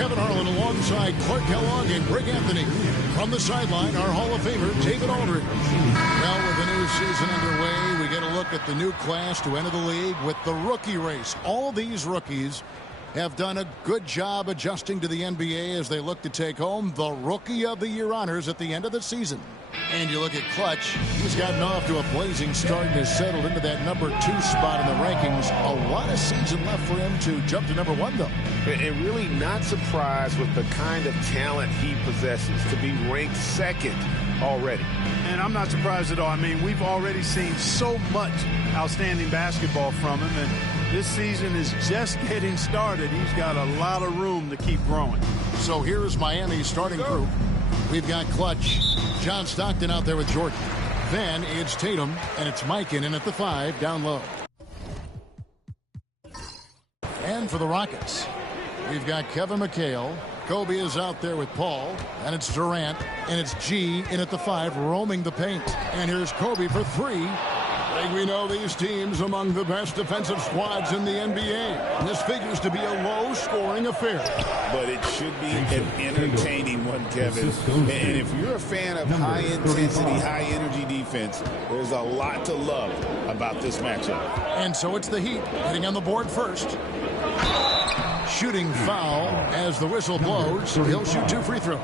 Kevin Harlan alongside Clark Kellogg and Greg Anthony. From the sideline, our Hall of Famer, David Aldridge. Well, with the new season underway, we get a look at the new class to enter the league with the rookie race. All these rookies have done a good job adjusting to the NBA as they look to take home the Rookie of the Year honors at the end of the season. And you look at Clutch, he's gotten off to a blazing start and has settled into that number 2 spot in the rankings. A lot of season left for him to jump to number 1, though. And really not surprised with the kind of talent he possesses to be ranked 2nd already. And I'm not surprised at all. I mean, we've already seen so much outstanding basketball from him, and this season is just getting started. He's got a lot of room to keep growing. So here's Miami's starting group. We've got Clutch, John Stockton out there with Jordan. Then it's Tatum, and it's Mikan at the 5 down low. And for the Rockets, we've got Kevin McHale. Kobe is out there with Paul, and it's Durant, and it's G in at the 5, roaming the paint. And here's Kobe for 3. We know these teams among the best defensive squads in the NBA. This figures to be a low-scoring affair. But it should be an entertaining one, Kevin. And if you're a fan of high-intensity, high-energy defense, there's a lot to love about this matchup. And so it's the Heat hitting on the board first. Shooting foul as the whistle blows. He'll shoot 2 free throws.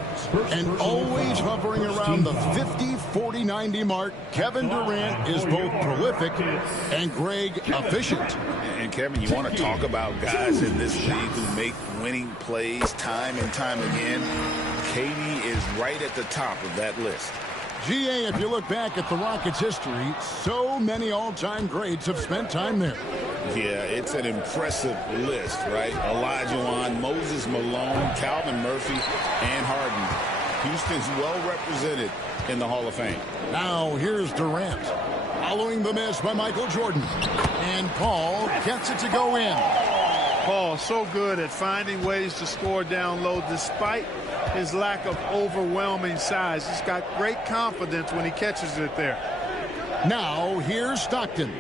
And always hovering around the 50, 40, 90 mark. Kevin Durant is both prolific and Greg efficient. And Kevin, you want to talk about guys in this league who make winning plays time and time again. KD is right at the top of that list. GA, if you look back at the Rockets' history, so many all-time greats have spent time there. Yeah, it's an impressive list, right? Olajuwon, Moses Malone, Calvin Murphy, and Harden. Houston's well represented in the Hall of Fame. Now here's Durant, following the miss by Michael Jordan. And Paul gets it to go in. Paul so good at finding ways to score down low despite his lack of overwhelming size. He's got great confidence when he catches it there. Now here's Stockton.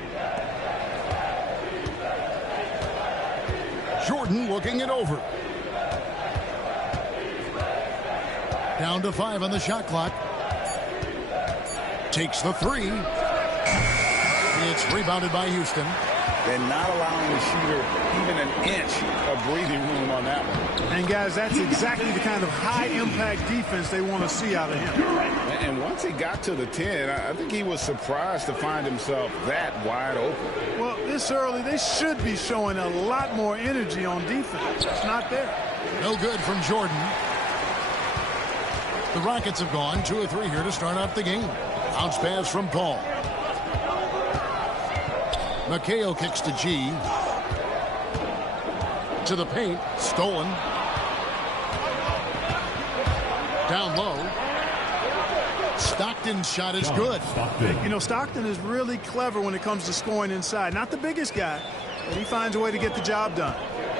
Jordan looking it over. Down to 5 on the shot clock. Takes the 3. It's rebounded by Houston. And not allowing the shooter even an inch of breathing room on that one. And guys, that's exactly the kind of high-impact defense they want to see out of him. And once he got to the 10, I think he was surprised to find himself that wide open. Well, this early, they should be showing a lot more energy on defense. It's not there. No good from Jordan. The Rockets have gone 2 of 3 here to start off the game. Bounce pass from Paul. McHale kicks to G. To the paint. Stolen. Down low. Stockton's shot is good. You know, Stockton is really clever when it comes to scoring inside. Not the biggest guy, but he finds a way to get the job done.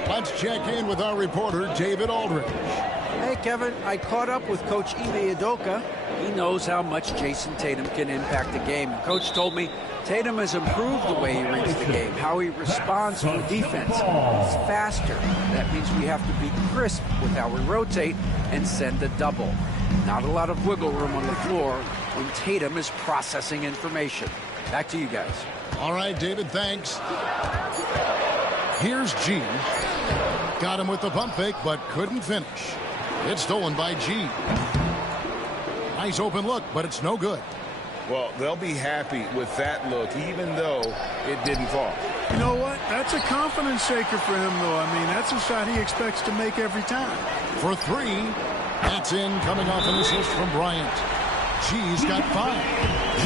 Let's check in with our reporter, David Aldridge. Hey, Kevin, I caught up with Coach Ime Udoka. He knows how much Jason Tatum can impact the game. Coach told me Tatum has improved the way he reads the game, how he responds to defense. He's faster. That means we have to be crisp with how we rotate and send a double. Not a lot of wiggle room on the floor when Tatum is processing information. Back to you guys. All right, David, thanks. Here's G. Got him with the pump fake, but couldn't finish. It's stolen by G. Nice open look, but it's no good. Well, they'll be happy with that look, even though it didn't fall. You know what? That's a confidence shaker for him, though. I mean, that's a shot he expects to make every time. For 3, that's in, coming off an assist from Bryant. G's got 5.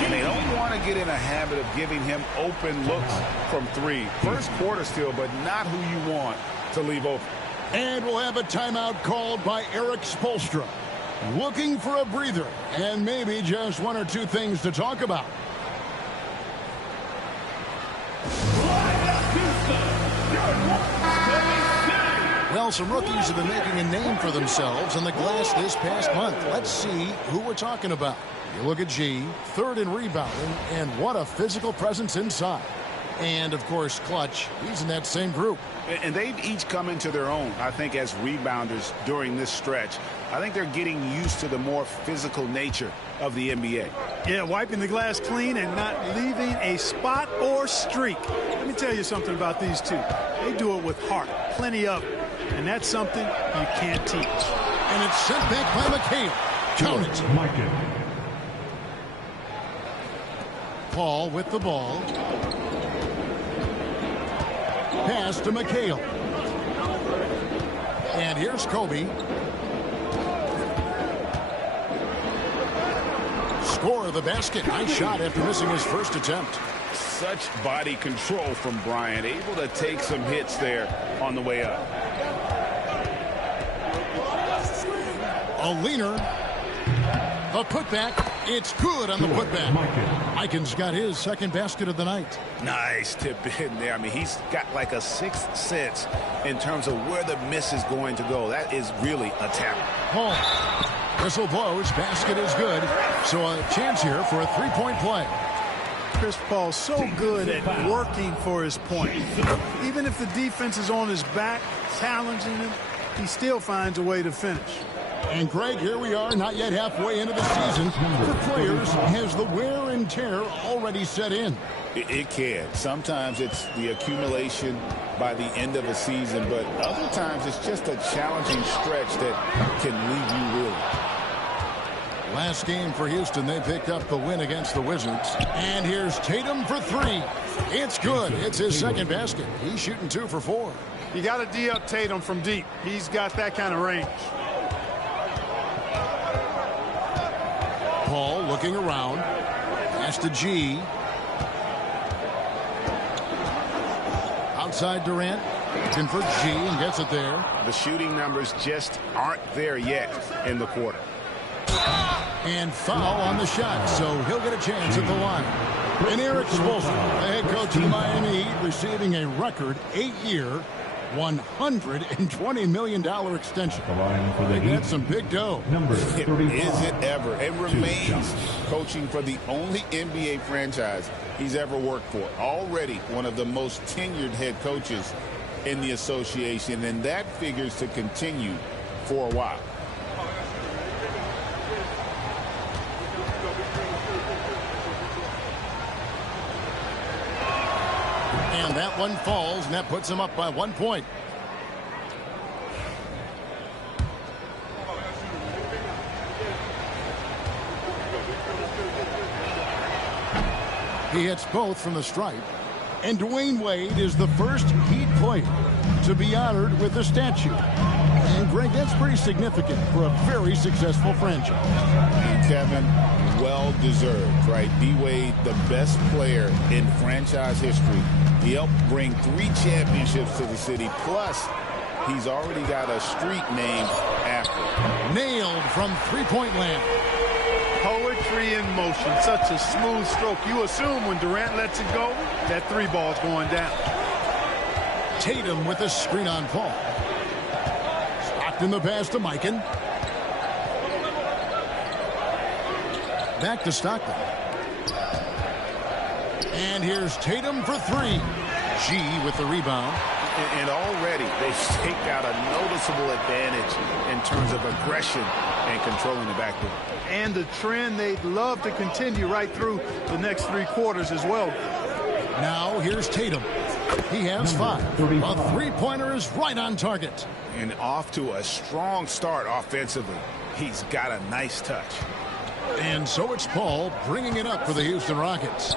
And they don't want to get in a habit of giving him open looks from 3. First quarter still, but not who you want to leave open. And we'll have a timeout called by Eric Spoelstra. Looking for a breather and maybe just 1 or 2 things to talk about. Well, some rookies have been making a name for themselves in the glass this past month. Let's see who we're talking about. You look at G, 3rd in rebounding, and what a physical presence inside. And, of course, Clutch. He's in that same group. And they've each come into their own, I think, as rebounders during this stretch. I think they're getting used to the more physical nature of the NBA. Yeah, wiping the glass clean and not leaving a spot or streak. Let me tell you something about these two. They do it with heart, plenty of it. And that's something you can't teach. And it's sent back by McHale. Count it. Paul with the ball. Pass to McHale. And here's Kobe. Score of the basket. Nice shot after missing his first attempt. Such body control from Bryant, able to take some hits there on the way up. A leaner. The putback. It's good on the putback. Mikan's got his second basket of the night. Nice tip in there. I mean, he's got like a sixth sense in terms of where the miss is going to go. That is really a talent. Paul. Whistle blows. Basket is good. So a chance here for a three-point play. Chris Paul so good at working for his point. Even if the defense is on his back, challenging him, he still finds a way to finish. And, Greg, here we are, not yet halfway into the season. For players, has the wear and tear already set in? It can. Sometimes it's the accumulation by the end of a season, but other times it's just a challenging stretch that can leave you really. Last game for Houston, they picked up the win against the Wizards. And here's Tatum for three. It's good. It's his second basket. He's shooting 2 for 4. You got to D up Tatum from deep. He's got that kind of range. Paul looking around. Pass to G. Outside Durant. Looking for G and gets it there. The shooting numbers just aren't there yet in the quarter. And foul on the shot, so he'll get a chance at the line. And Eric Spoelstra, the head coach of the Miami Heat, receiving a record 8-year, $120 million extension. That's some big dough. Is it ever? It remains coaching for the only NBA franchise he's ever worked for. Already one of the most tenured head coaches in the association, and that figures to continue for a while. And that one falls, and that puts him up by 1 point. He hits both from the stripe. And Dwayne Wade is the first Heat player to be honored with a statue. And, Greg, that's pretty significant for a very successful franchise. And Kevin, well deserved, right? D-Wade, the best player in franchise history. He helped bring 3 championships to the city. Plus, he's already got a street named after him. Nailed from three-point land. Poetry in motion. Such a smooth stroke. You assume when Durant lets it go, that 3 ball's going down. Tatum with a screen on Paul. Stockton the pass to Mikan. Back to Stockton. And here's Tatum for 3. G with the rebound. And already they've staked out a noticeable advantage in terms of aggression and controlling the backcourt. And the trend they'd love to continue right through the next 3 quarters as well. Now here's Tatum. He has 5. A three-pointer is right on target. And off to a strong start offensively. He's got a nice touch. And so it's Paul bringing it up for the Houston Rockets.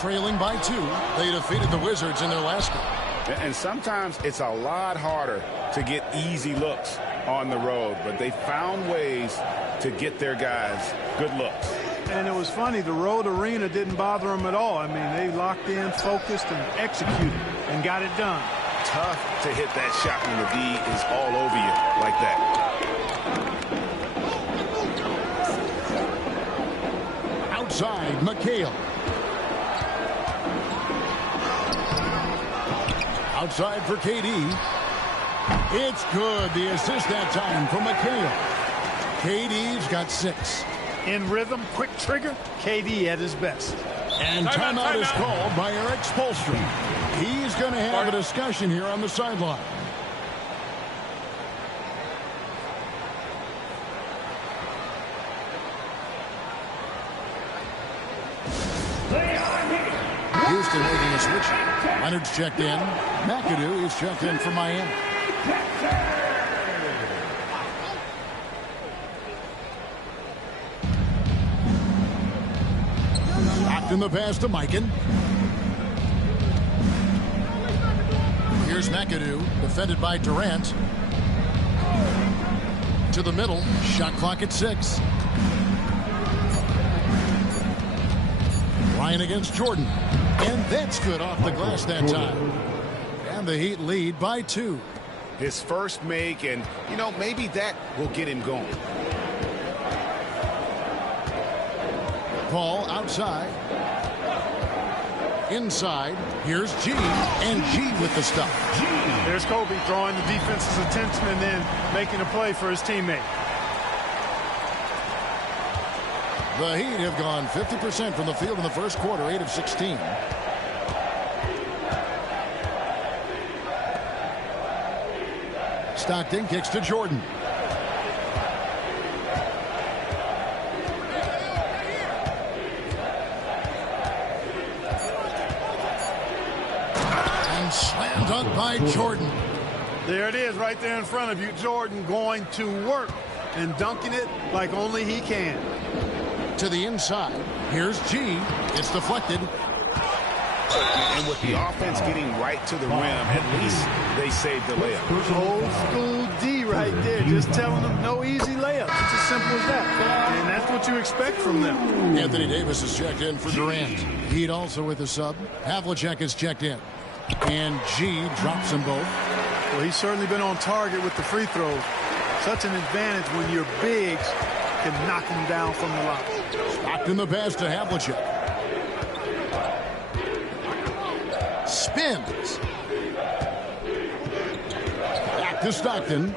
Trailing by 2, they defeated the Wizards in their last game. And sometimes it's a lot harder to get easy looks on the road, but they found ways to get their guys good looks. And it was funny, the road arena didn't bother them at all. I mean, they locked in, focused, and executed, and got it done. Tough to hit that shot when the D is all over you like that. Outside, McHale. Outside for KD. It's good. The assist that time from McHale. KD's got 6. In rhythm, quick trigger, KD at his best. And timeout is called by Eric Spoelstra. He's going to have a discussion here on the sideline. Houston making a switch. Leonard's checked in. McAdoo is checked in for Miami. Locked in the pass to Mikan. Here's McAdoo, defended by Durant. To the middle. Shot clock at 6. Ryan against Jordan. And that's good off the glass that time. And the Heat lead by 2. His first make, and, you know, maybe that will get him going. Paul outside. Inside. Here's G. And G with the stop. There's Kobe drawing the defense's attention and then making a play for his teammate. The Heat have gone 50% from the field in the first quarter, 8 of 16. Stockton kicks to Jordan. And slam dunk by Jordan. There it is right there in front of you. Jordan going to work and dunking it like only he can. To the inside. Here's G. It's deflected. And with the offense getting right to the rim, at least they saved the layup. Old school D right there, just telling them no easy layups. It's as simple as that. And that's what you expect from them. Anthony Davis is checked in for Durant. Heat also with a sub. Havlicek is checked in. And G drops them both. Well, he's certainly been on target with the free throws. Such an advantage when your bigs can knock him down from the line. Stockton the pass to Havlicek. Spins. Back to Stockton.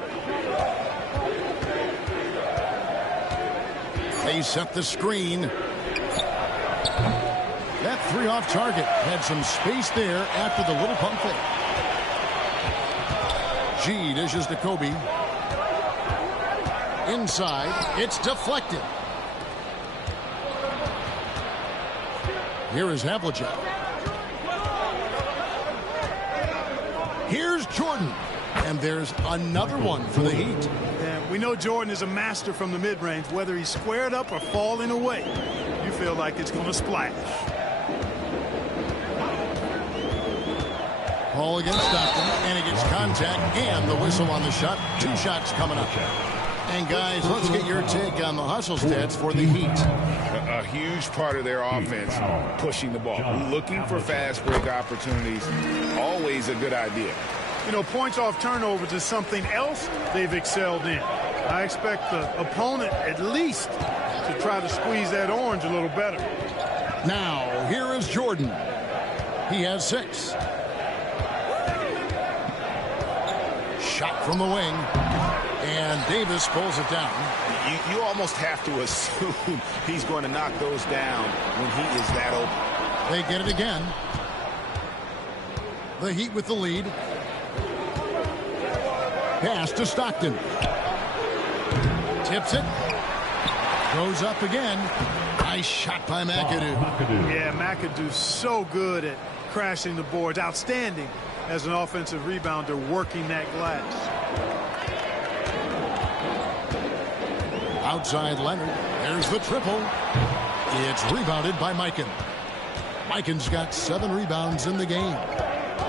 They set the screen. That 3 off target had some space there after the little pump fake. G dishes to Kobe. Inside. It's deflected. Here is Havlicek. Here's Jordan. And there's another one for the Heat. And we know Jordan is a master from the mid-range. Whether he's squared up or falling away, you feel like it's going to splash. Paul against Stockton. And he gets contact and the whistle on the shot. 2 shots coming up. And guys, let's get your take on the hustle stats for the Heat. A huge part of their offense, pushing the ball. Looking for fast break opportunities, always a good idea. You know, points off turnovers is something else they've excelled in. I expect the opponent at least to try to squeeze that orange a little better. Now, here is Jordan. He has 6. Shot from the wing. And Davis pulls it down. You almost have to assume he's going to knock those down when he is that open. They get it again. The Heat with the lead. Pass to Stockton. Tips it. Goes up again. Nice shot by McAdoo. Yeah, McAdoo's so good at crashing the boards. Outstanding as an offensive rebounder working that glass. Outside Leonard. There's the triple. It's rebounded by Mikan. Mikan's got 7 rebounds in the game.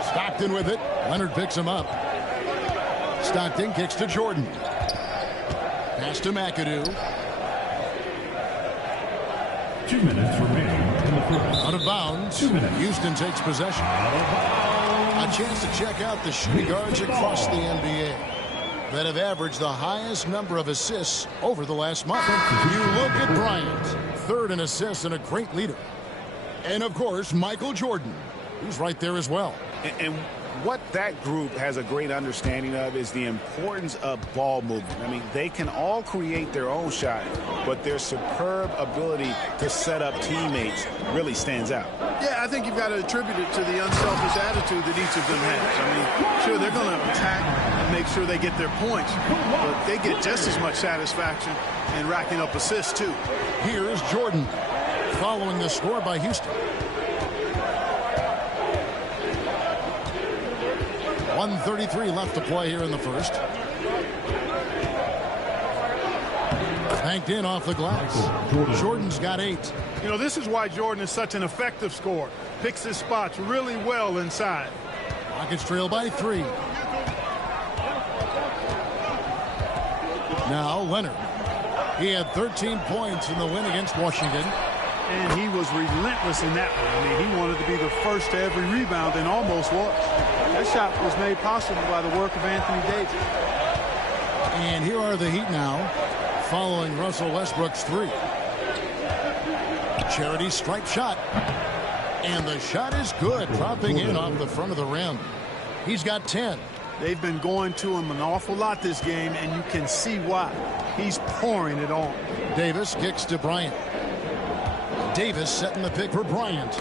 Stockton with it. Leonard picks him up. Stockton kicks to Jordan. Pass to McAdoo. 2 minutes remaining in the first. Out of bounds. 2 minutes. Houston takes possession. A chance to check out the shooting guards across the NBA that have averaged the highest number of assists over the last month. You look at Bryant, 3rd in assists and a great leader. And, of course, Michael Jordan, who's right there as well. And What that group has a great understanding of is the importance of ball movement. I mean, they can all create their own shot, but their superb ability to set up teammates really stands out. Yeah, I think you've got to attribute it to the unselfish attitude that each of them has. I mean, sure, they're going to attack and make sure they get their points, but they get just as much satisfaction in racking up assists, too. Here's Jordan following the score by Houston. 1:33 left to play here in the first. Banked in off the glass. Jordan's got 8. You know, this is why Jordan is such an effective scorer. Picks his spots really well inside. Rockets trail by 3. Now Leonard. He had 13 points in the win against Washington. And he was relentless in that one. I mean, he wanted to be the first to every rebound and almost was. That shot was made possible by the work of Anthony Davis. And here are the Heat now, following Russell Westbrook's 3. Charity stripe shot. And the shot is good, dropping in off the front of the rim. He's got 10. They've been going to him an awful lot this game, and you can see why. He's pouring it on. Davis kicks to Bryant. Davis setting the pick for Bryant.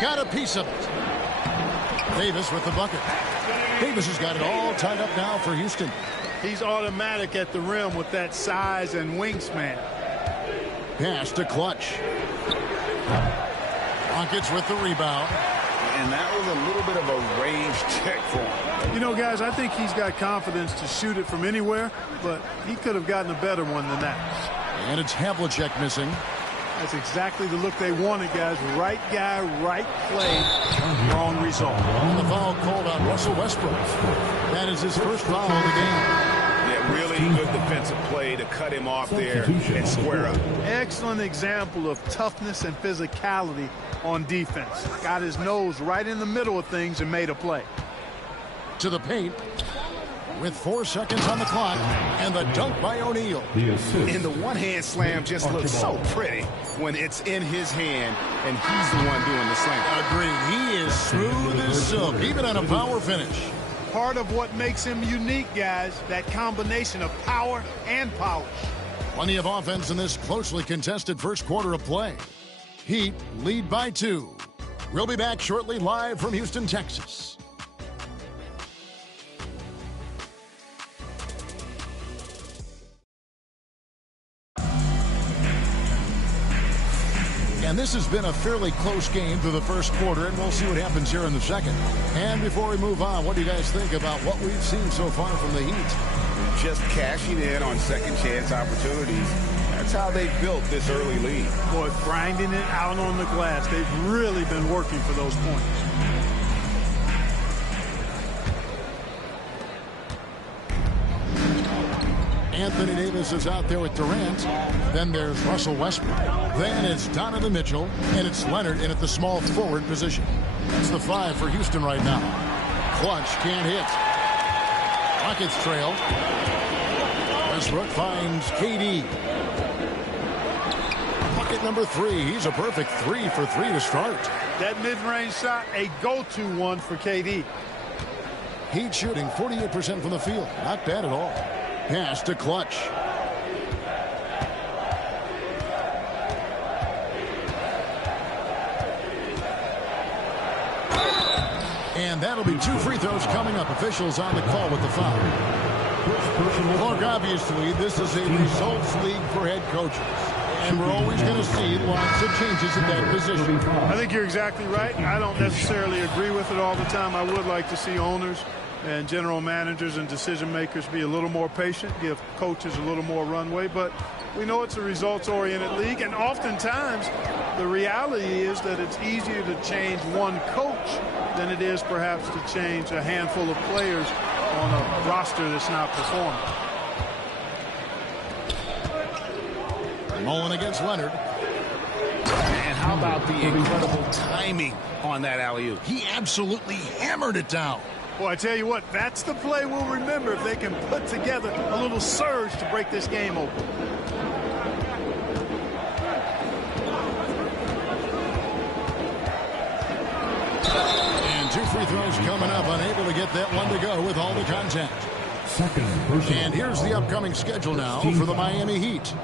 Got a piece of it. Davis with the bucket. Davis has got it all tied up now for Houston. He's automatic at the rim with that size and wingspan. Pass to Clutch. Rockets with the rebound. And that was a little bit of a range check for him. You know, guys, I think he's got confidence to shoot it from anywhere, but he could have gotten a better one than that. And it's Havlicek missing. That's exactly the look they wanted, guys. Right guy, right play, wrong result. And the foul called on Russell Westbrook. That is his first foul of the game. Yeah, really good defensive play to cut him off there and square up. Excellent example of toughness and physicality on defense. Got his nose right in the middle of things and made a play. To the paint with 4 seconds on the clock, and the dunk by O'Neal. And the one-hand slam just looks so pretty when it's in his hand and he's the one doing the slam. Agreed. He is smooth as silk, even on a power finish. Part of what makes him unique, guys, that combination of power and polish. Plenty of offense in this closely contested first quarter of play. Heat lead by 2. We'll be back shortly live from Houston, Texas. And this has been a fairly close game through the first quarter, and we'll see what happens here in the second. And before we move on, what do you guys think about what we've seen so far from the Heat? Just cashing in on second chance opportunities. That's how they built this early lead. Boy, grinding it out on the glass. They've really been working for those points. Anthony Davis is out there with Durant. Then there's Russell Westbrook. Then it's Donovan Mitchell, and it's Leonard in at the small forward position. That's the 5 for Houston right now. Clutch can't hit. Rockets trail. Westbrook finds KD. Bucket number 3. He's a perfect 3 for 3 to start. That mid-range shot, a go-to one for KD. Heat shooting 48% from the field. Not bad at all. Pass to Clutch. And that'll be 2 free throws coming up. Officials on the call with the foul. Look, obviously, this is a results league for head coaches. And we're always going to see lots of changes in that position. I think you're exactly right. I don't necessarily agree with it all the time. I would like to see owners and general managers and decision makers be a little more patient, give coaches a little more runway. But we know it's a results-oriented league, and oftentimes the reality is that it's easier to change one coach than it is perhaps to change a handful of players on a roster that's not performing. Mullen against Leonard. And how about the incredible timing on that alley-oop? He absolutely hammered it down. Well, I tell you what, that's the play we'll remember if they can put together a little surge to break this game open. And 2 free throws coming up. Unable to get that one to go with all the contact. And here's the upcoming schedule now for the Miami Heat.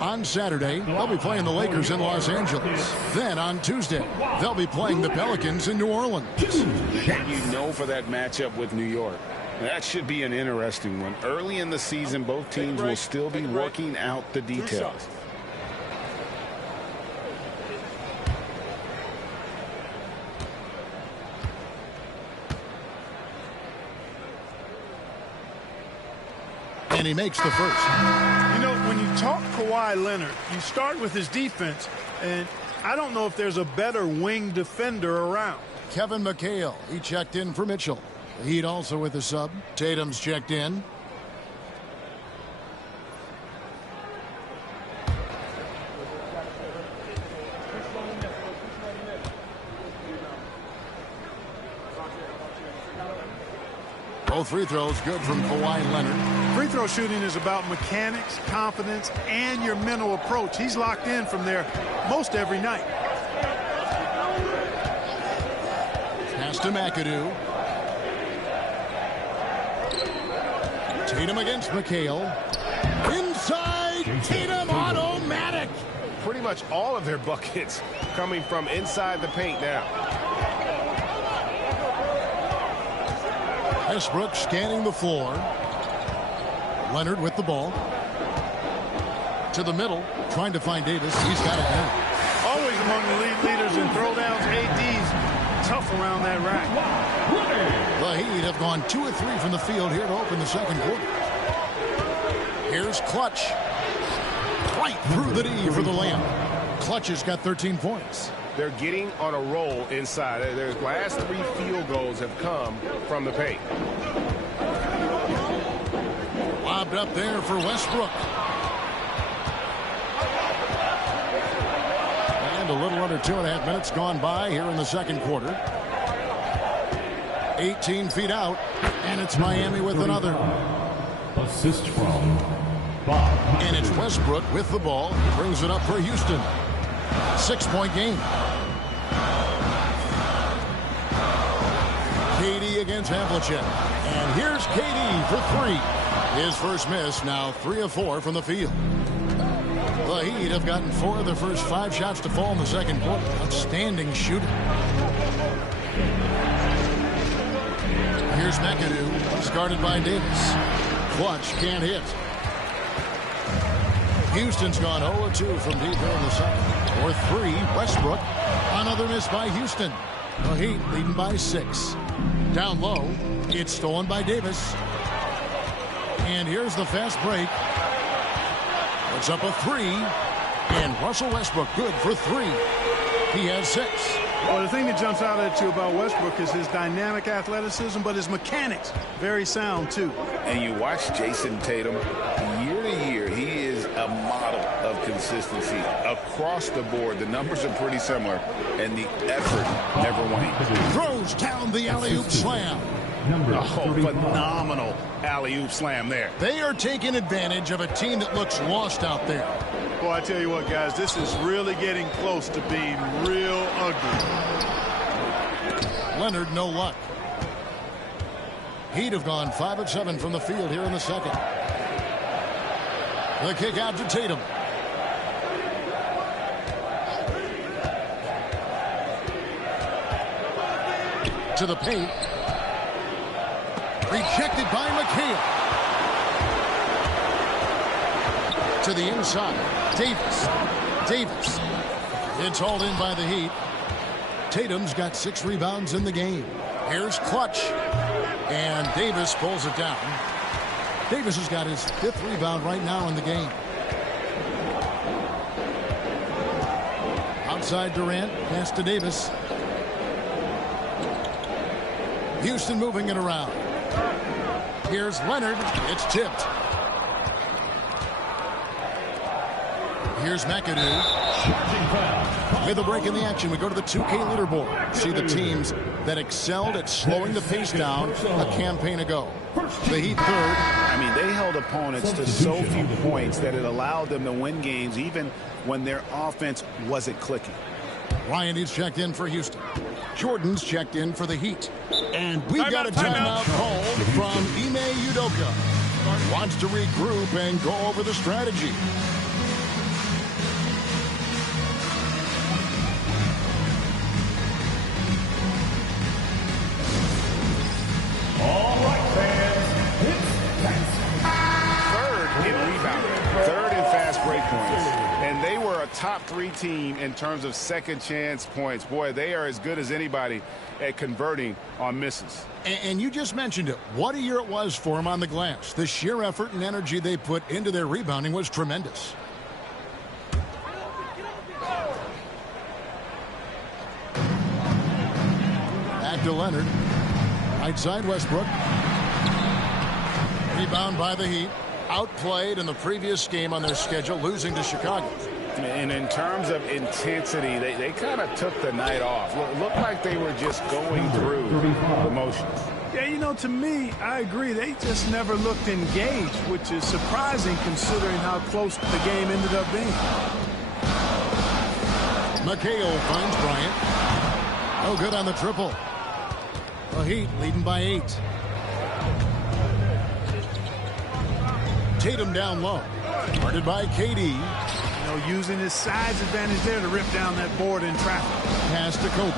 On Saturday, they'll be playing the Lakers in Los Angeles. Then on Tuesday, they'll be playing the Pelicans in New Orleans. And you know for that matchup with New York, that should be an interesting one. Early in the season, both teams will still be working out the details. And he makes the first. You know, when you talk Kawhi Leonard, you start with his defense, and I don't know if there's a better wing defender around. Kevin McHale, he checked in for Mitchell. The Heat also with a sub. Tatum's checked in. Both free throws good from Kawhi Leonard. Free throw shooting is about mechanics, confidence, and your mental approach. He's locked in from there most every night. Pass to McAdoo. Tatum against McHale. Inside, Tatum automatic. Pretty much all of their buckets coming from inside the paint now. Westbrook scanning the floor. Leonard with the ball. To the middle, trying to find Davis. He's got it now. Always among the lead leaders in throwdowns. AD's tough around that rack. The Heat have gone 2 of 3 from the field here to open the second quarter. Here's Clutch. Right through the D for the layup. Clutch has got 13 points. They're getting on a roll inside. Their last 3 field goals have come from the paint. Lobbed up there for Westbrook. And a little under 2.5 minutes gone by here in the second quarter. 18 feet out, and it's Miami with another. Assist from Bob. And it's Westbrook with the ball. Brings it up for Houston. 6-point game. KD against Havlicek. And here's KD for 3. His first miss, now 3 of 4 from the field. The Heat have gotten 4 of the first 5 shots to fall in the second quarter. Outstanding shooting. Here's McAdoo. He's guarded by Davis. Clutch can't hit. Houston's gone 0-2 from deep here in the second. Or 3, Westbrook. Another miss by Houston. The Heat leading by 6. Down low, it's stolen by Davis. And here's the fast break. It's up a 3. And Russell Westbrook good for 3. He has 6. Well, the thing that jumps out at you about Westbrook is his dynamic athleticism, but his mechanics, very sound, too. And you watch Jason Tatum, year to year, he is a model of consistency. Across the board, the numbers are pretty similar, and the effort never wanes. Throws down the alley-oop slam. Phenomenal alley-oop slam there. They are taking advantage of a team that looks lost out there. Boy, I tell you what, guys, this is really getting close to being real ugly. Leonard, no luck. Heat have gone 5 of 7 from the field here in the second. The kick out to Tatum. To the paint. Rejected by McHale. To the inside. Davis. It's hauled in by the Heat. Tatum's got 6 rebounds in the game. Here's Clutch. And Davis pulls it down. Davis has got his 5th rebound right now in the game. Outside Durant. Pass to Davis. Houston moving it around. Here's Leonard. It's tipped. Here's McAdoo. With a break in the action, we go to the 2K leaderboard. See the teams that excelled at slowing the pace down a campaign ago. The Heat 3rd. I mean, they held opponents to so few points that it allowed them to win games even when their offense wasn't clicking. Ryan is checked in for Houston. Jordan's checked in for the Heat. And we've got a timeout called from Ime Udoka. Wants to regroup and go over the strategy. All right, fans. Third in rebounding. Third in fast break points. And they were a top 3 team in terms of second chance points. Boy, they are as good as anybody at converting on misses. And you just mentioned it. What a year it was for them on the glass. The sheer effort and energy they put into their rebounding was tremendous. Back to Leonard. Right side Westbrook. Rebound by the Heat. Outplayed in the previous game on their schedule, losing to Chicago. And in terms of intensity, they kind of took the night off. Looked like they were just going through the motions. Yeah, you know, to me, I agree. They just never looked engaged, which is surprising considering how close the game ended up being. McHale finds Bryant. No good on the triple. The Heat leading by 8. Tatum down low. Guarded by KD. You know, using his size advantage there to rip down that board in traffic. Pass to Kobe.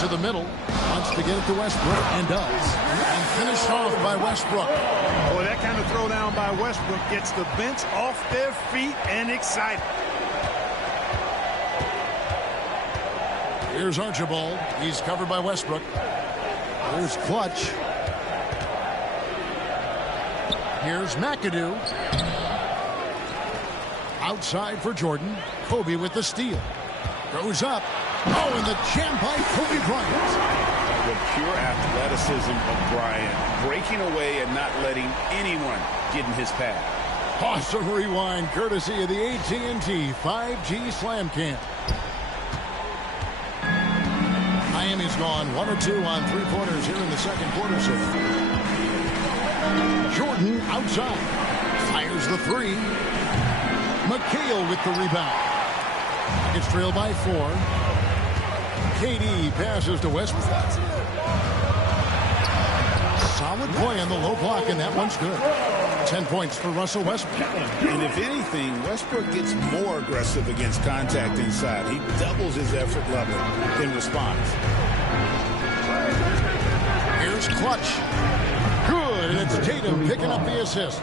To the middle. Wants to get it to Westbrook and does. And finished off by Westbrook. Boy, that kind of throwdown by Westbrook gets the bench off their feet and excited. Here's Archibald. He's covered by Westbrook. Here's Clutch. Here's McAdoo. Outside for Jordan. Kobe with the steal. Goes up. Oh, and the jam by Kobe Bryant. The pure athleticism of Bryant. Breaking away and not letting anyone get in his path. Awesome rewind courtesy of the AT&T 5G Slam Cam. Miami's gone 1 or 2 on 3-pointers here in the second quarter. So Jordan outside. Fires the 3. McHale with the rebound. It's trailed by 4. KD passes to Westbrook. Solid play on the low block, and that one's good. 10 points for Russell Westbrook. And if anything, Westbrook gets more aggressive against contact inside. He doubles his effort level in response. Here's Clutch. Good, and it's Tatum picking up the assist.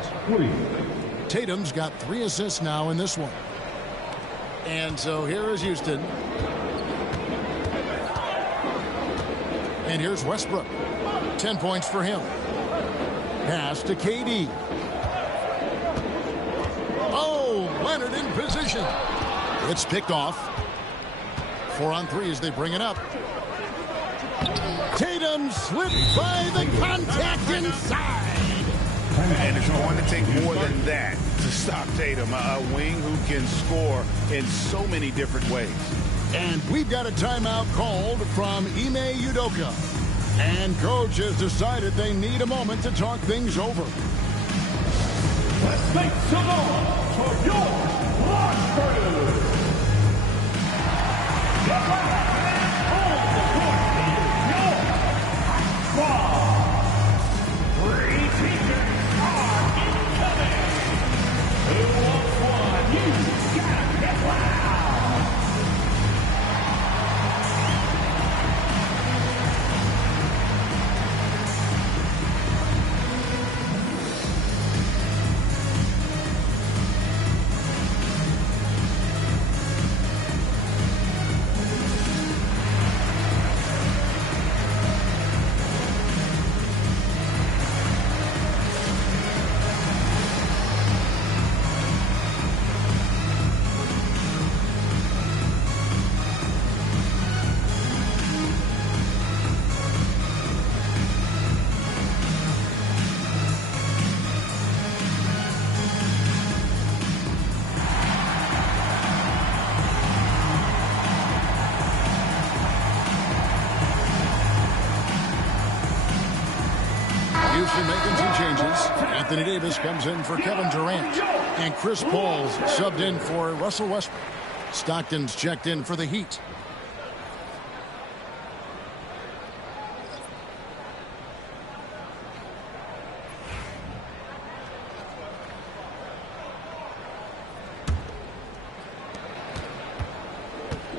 Tatum's got 3 assists now in this one. And so here is Houston. And here's Westbrook. 10 points for him. Pass to KD. Oh, Leonard in position. It's picked off. 4 on 3 as they bring it up. Tatum slipped by the contact inside. And it's going to take more than that to stop Tatum, a wing who can score in so many different ways. And we've got a timeout called from Ime Udoka. And coach has decided they need a moment to talk things over. Let's make some noise for your Rockford. Houston making some changes. Anthony Davis comes in for Kevin Durant. And Chris Paul's subbed in for Russell Westbrook. Stockton's checked in for the Heat.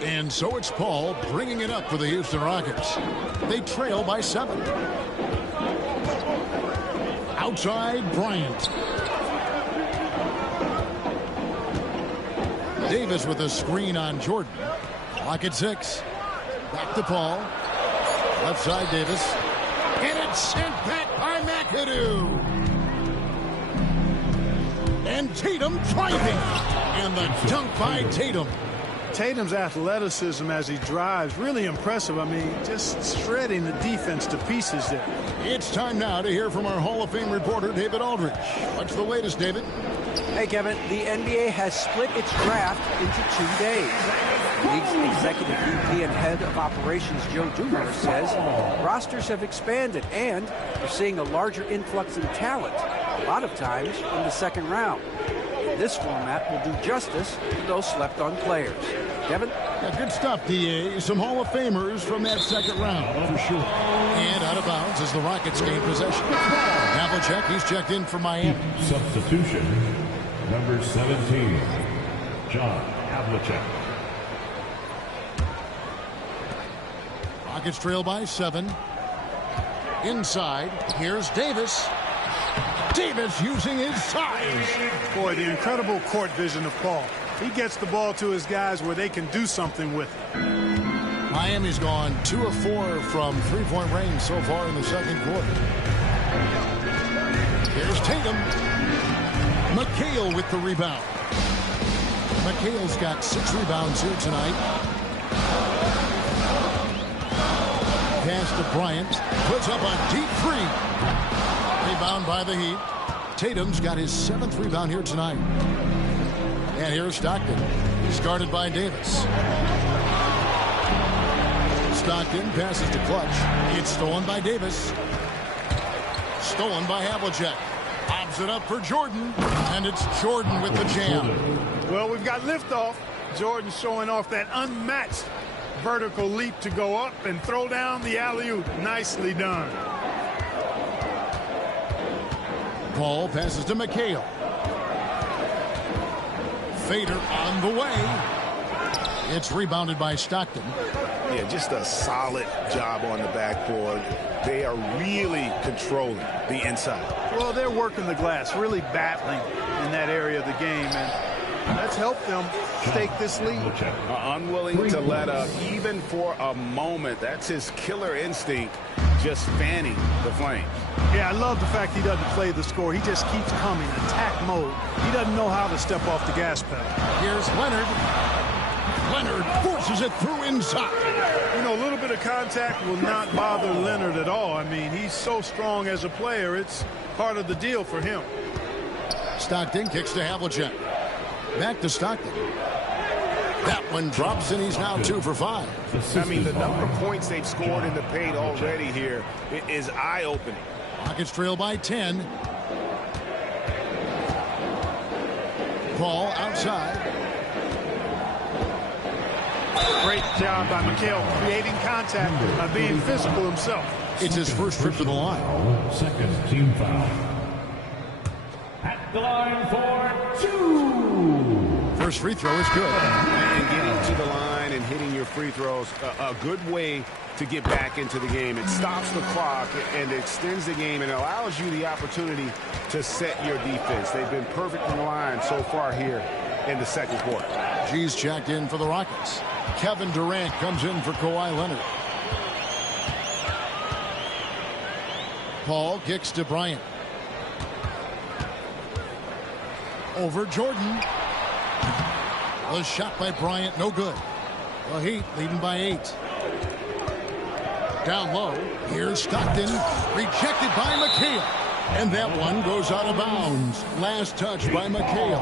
And so it's Paul bringing it up for the Houston Rockets. They trail by 7. Outside, Bryant. Davis with a screen on Jordan. Clock at 6. Back to Paul. Left side, Davis. And it's sent back by McAdoo. And Tatum driving. And the dunk by Tatum. Tatum's athleticism as he drives, really impressive. I mean, just shredding the defense to pieces there. It's time now to hear from our Hall of Fame reporter, David Aldridge. What's the latest, David? Hey, Kevin, the NBA has split its draft into 2 days. The league's executive VP and head of operations, Joe Dumars, says rosters have expanded and they're seeing a larger influx in talent, a lot of times in the second round. This format will do justice to those slept-on players. Kevin? Yeah, good stuff, D.A. Some Hall of Famers from that second round. For sure. And out of bounds as the Rockets gain possession. Havlicek, he's checked in for Miami. Substitution, number 17, John Havlicek. Rockets trail by 7. Inside, here's Davis. Davis using his size. Boy, the incredible court vision of Paul. He gets the ball to his guys where they can do something with it. Miami's gone 2 of 4 from three-point range so far in the second quarter. Here's Tatum. McHale with the rebound. McHale's got 6 rebounds here tonight. Pass to Bryant. Puts up a deep 3. Rebound by the Heat. Tatum's got his 7th rebound here tonight. And here's Stockton. He's guarded by Davis. Stockton passes to Clutch. It's stolen by Davis. Stolen by Havlicek. Lobs it up for Jordan. And it's Jordan with the jam. Well, we've got liftoff. Jordan showing off that unmatched vertical leap to go up and throw down the alley-oop. Nicely done. Paul passes to McHale. Fader on the way. It's rebounded by Stockton. Yeah, just a solid job on the backboard. They are really controlling the inside. Well, they're working the glass, really battling in that area of the game, and that's helped them stake this lead. Unwilling to let up even for a moment. That's his killer instinct, just fanning the flames. Yeah, I love the fact he doesn't play the score. He just keeps coming, attack mode. He doesn't know how to step off the gas pedal. Here's Leonard. Leonard forces it through inside. You know, a little bit of contact will not bother Leonard at all. I mean, he's so strong as a player. It's part of the deal for him. Stockton kicks to Havlicek. Back to Stockton. That one drops, and he's now 2 for 5. I mean, the number of points they've scored in the paint already here is eye-opening. Rockets trail by 10. Paul outside. Great job by McHale creating contact by being physical himself. It's his first trip to the line. Second team foul. At the line for 2. First free throw is good. And getting to the line and hitting your free throws, a good way to get back into the game. It stops the clock and extends the game and allows you the opportunity to set your defense. They've been perfect in the line so far here in the second quarter. G's checked in for the Rockets. Kevin Durant comes in for Kawhi Leonard. Paul kicks to Bryant. Over Jordan. Was shot by Bryant, no good. The Heat leading by 8. Down low, here's Stockton, rejected by McHale. And that one goes out of bounds. Last touch by McHale.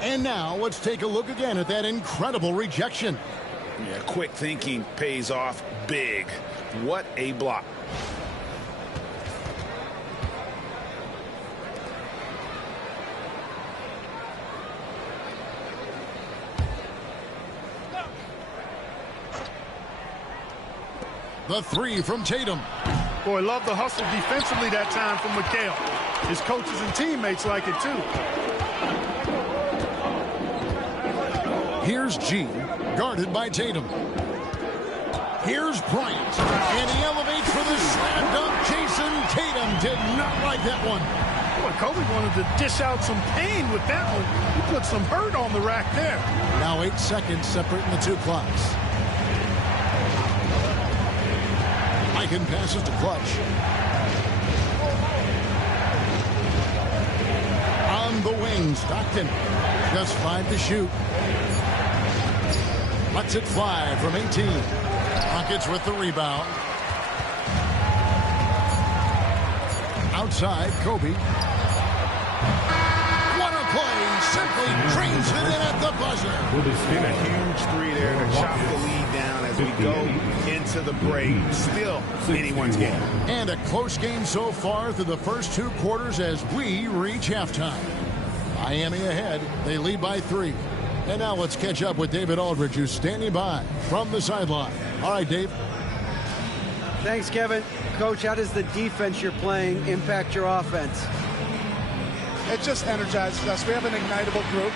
And now let's take a look again at that incredible rejection. Yeah, quick thinking pays off big. What a block. The three from Tatum. Boy, love the hustle defensively that time from McHale. His coaches and teammates like it too. Here's G, guarded by Tatum. Here's Bryant, and he elevates for the slam dunk. Jason Tatum did not like that one. Boy, Kobe wanted to dish out some pain with that one. He put some hurt on the rack there. Now 8 seconds separating the two clocks. Mikan passes to Clutch. On the wing, Stockton. Just 5 to shoot. Lets it fly from 18. Rockets with the rebound. Outside, Kobe. What a play! Simply drains it in at the buzzer. Been a huge three there to chop the lead down as we go into the break. Still anyone's game. And a close game so far through the first 2 quarters as we reach halftime. Miami ahead. They lead by 3. And now let's catch up with David Aldridge, who's standing by from the sideline. All right, Dave. Thanks, Kevin. Coach, how does the defense you're playing impact your offense? It just energizes us. We have an ignitable group,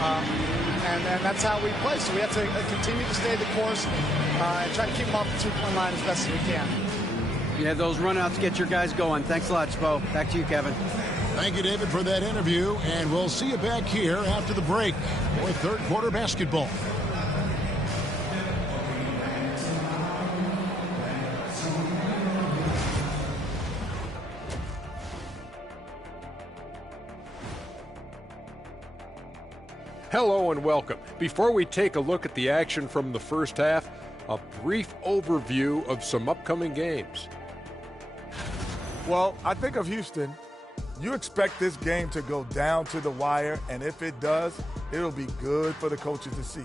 and that's how we play. So we have to continue to stay the course and try to keep them off the 2-point line as best as we can. Yeah, those runouts get your guys going. Thanks a lot, Spo. Back to you, Kevin. Thank you, David, for that interview, and we'll see you back here after the break for third quarter basketball. Hello and welcome. Before we take a look at the action from the first half, a brief overview of some upcoming games. Well, I think of Houston. You expect this game to go down to the wire, and if it does, it'll be good for the coaches to see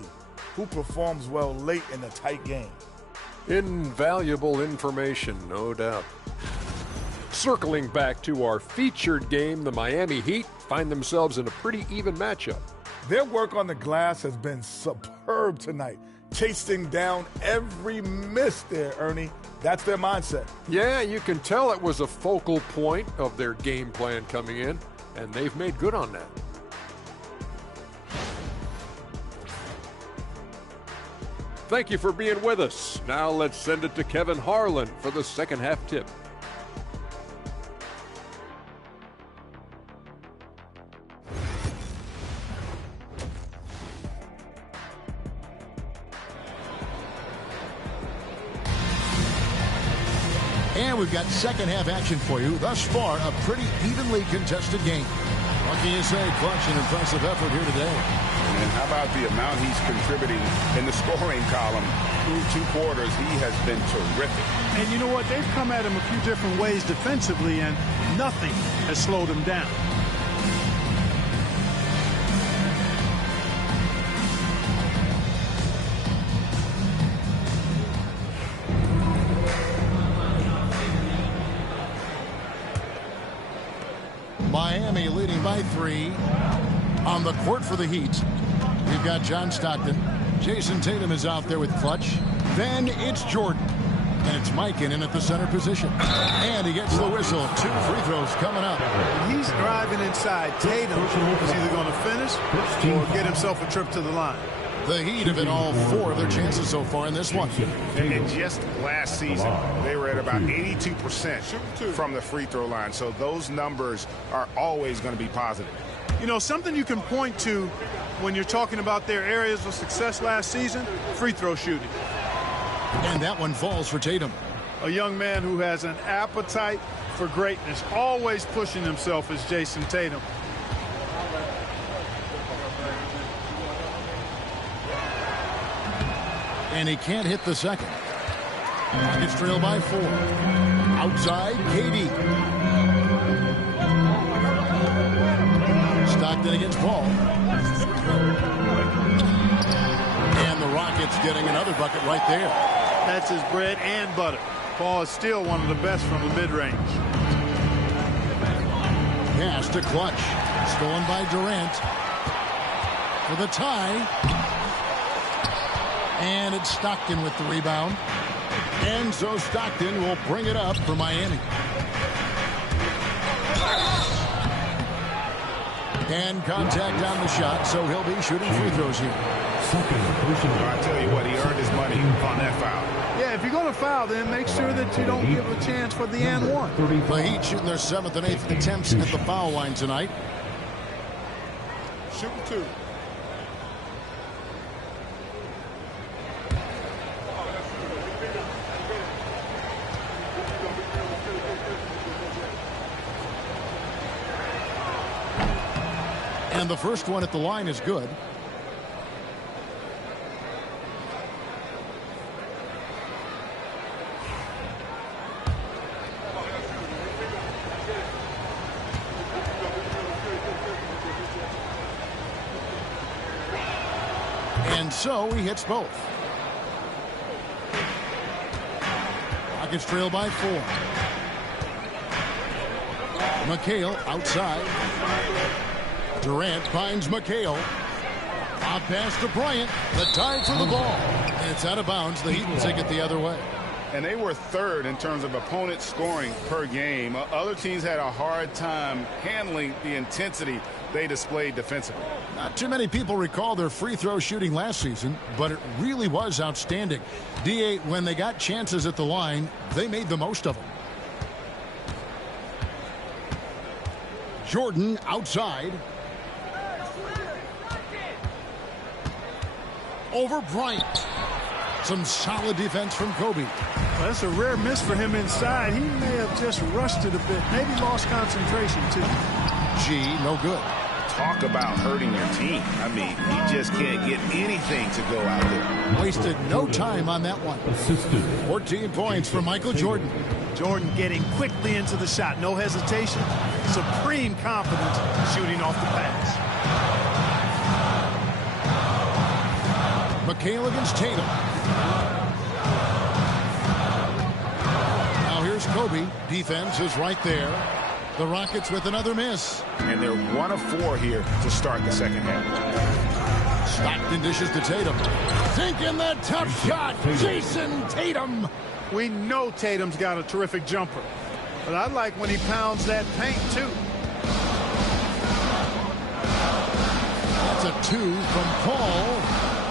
who performs well late in a tight game. Invaluable information, no doubt. Circling back to our featured game, the Miami Heat find themselves in a pretty even matchup. Their work on the glass has been superb tonight, chasing down every miss there, Ernie. That's their mindset. Yeah, you can tell it was a focal point of their game plan coming in, and they've made good on that. Thank you for being with us. Now let's send it to Kevin Harlan for the second half tip. And we've got second half action for you. Thus far, a pretty evenly contested game. What can you say? Clutch, an impressive effort here today. And how about the amount he's contributing in the scoring column? Through 2 quarters, he has been terrific. And you know what? They've come at him a few different ways defensively, and nothing has slowed him down. Miami leading by 3 on the court for the Heat. We've got John Stockton. Jason Tatum is out there with Clutch. Then it's Jordan. And it's Mikan in at the center position. And he gets the whistle. 2 free throws coming up. He's driving inside. Tatum is either going to finish or get himself a trip to the line. The Heat have been all 4 of their chances so far in this one. And just last season, they were at about 82% from the free throw line. So those numbers are always going to be positive. You know, something you can point to when you're talking about their areas of success last season, free throw shooting. And that one falls for Tatum. A young man who has an appetite for greatness, always pushing himself, is Jason Tatum. And he can't hit the second. Rockets trail by 4. Outside, KD. Stockton against Paul. And the Rockets getting another bucket right there. That's his bread and butter. Paul is still one of the best from the mid-range. Pass to Clutch. Stolen by Durant. For the tie. And it's Stockton with the rebound. And so Stockton will bring it up for Miami. And contact on the shot, so he'll be shooting free throws here. I tell you what, he earned his money on that foul. Yeah, if you're going to foul, then make sure that you don't give a chance for the and one. The Heat shooting their 7th and 8th attempts at the foul line tonight. Shooting 2. And the first one at the line is good. And so he hits both. Rockets trail by 4. McHale outside. Durant finds McHale. Off pass to Bryant. The tie for the ball. And it's out of bounds. The Heat will take it the other way. And they were 3rd in terms of opponent scoring per game. Other teams had a hard time handling the intensity they displayed defensively. Not too many people recall their free throw shooting last season, but it really was outstanding. D8, when they got chances at the line, they made the most of them. Jordan outside. Over Bryant. Some solid defense from Kobe. Well, that's a rare miss for him inside. He may have just rushed it a bit. Maybe lost concentration, too. G, no good. Talk about hurting your team. I mean, you just can't get anything to go out there. Wasted no time on that one. 14 points for Michael Jordan. Jordan getting quickly into the shot. No hesitation. Supreme confidence shooting off the pass. McHale against Tatum. Now here's Kobe. Defense is right there. The Rockets with another miss. And they're 1 of 4 here to start the second half. Stockton dishes to Tatum. Thinking that tough shot. Jason Tatum. We know Tatum's got a terrific jumper. But I like when he pounds that paint, too. That's a 2 from Paul.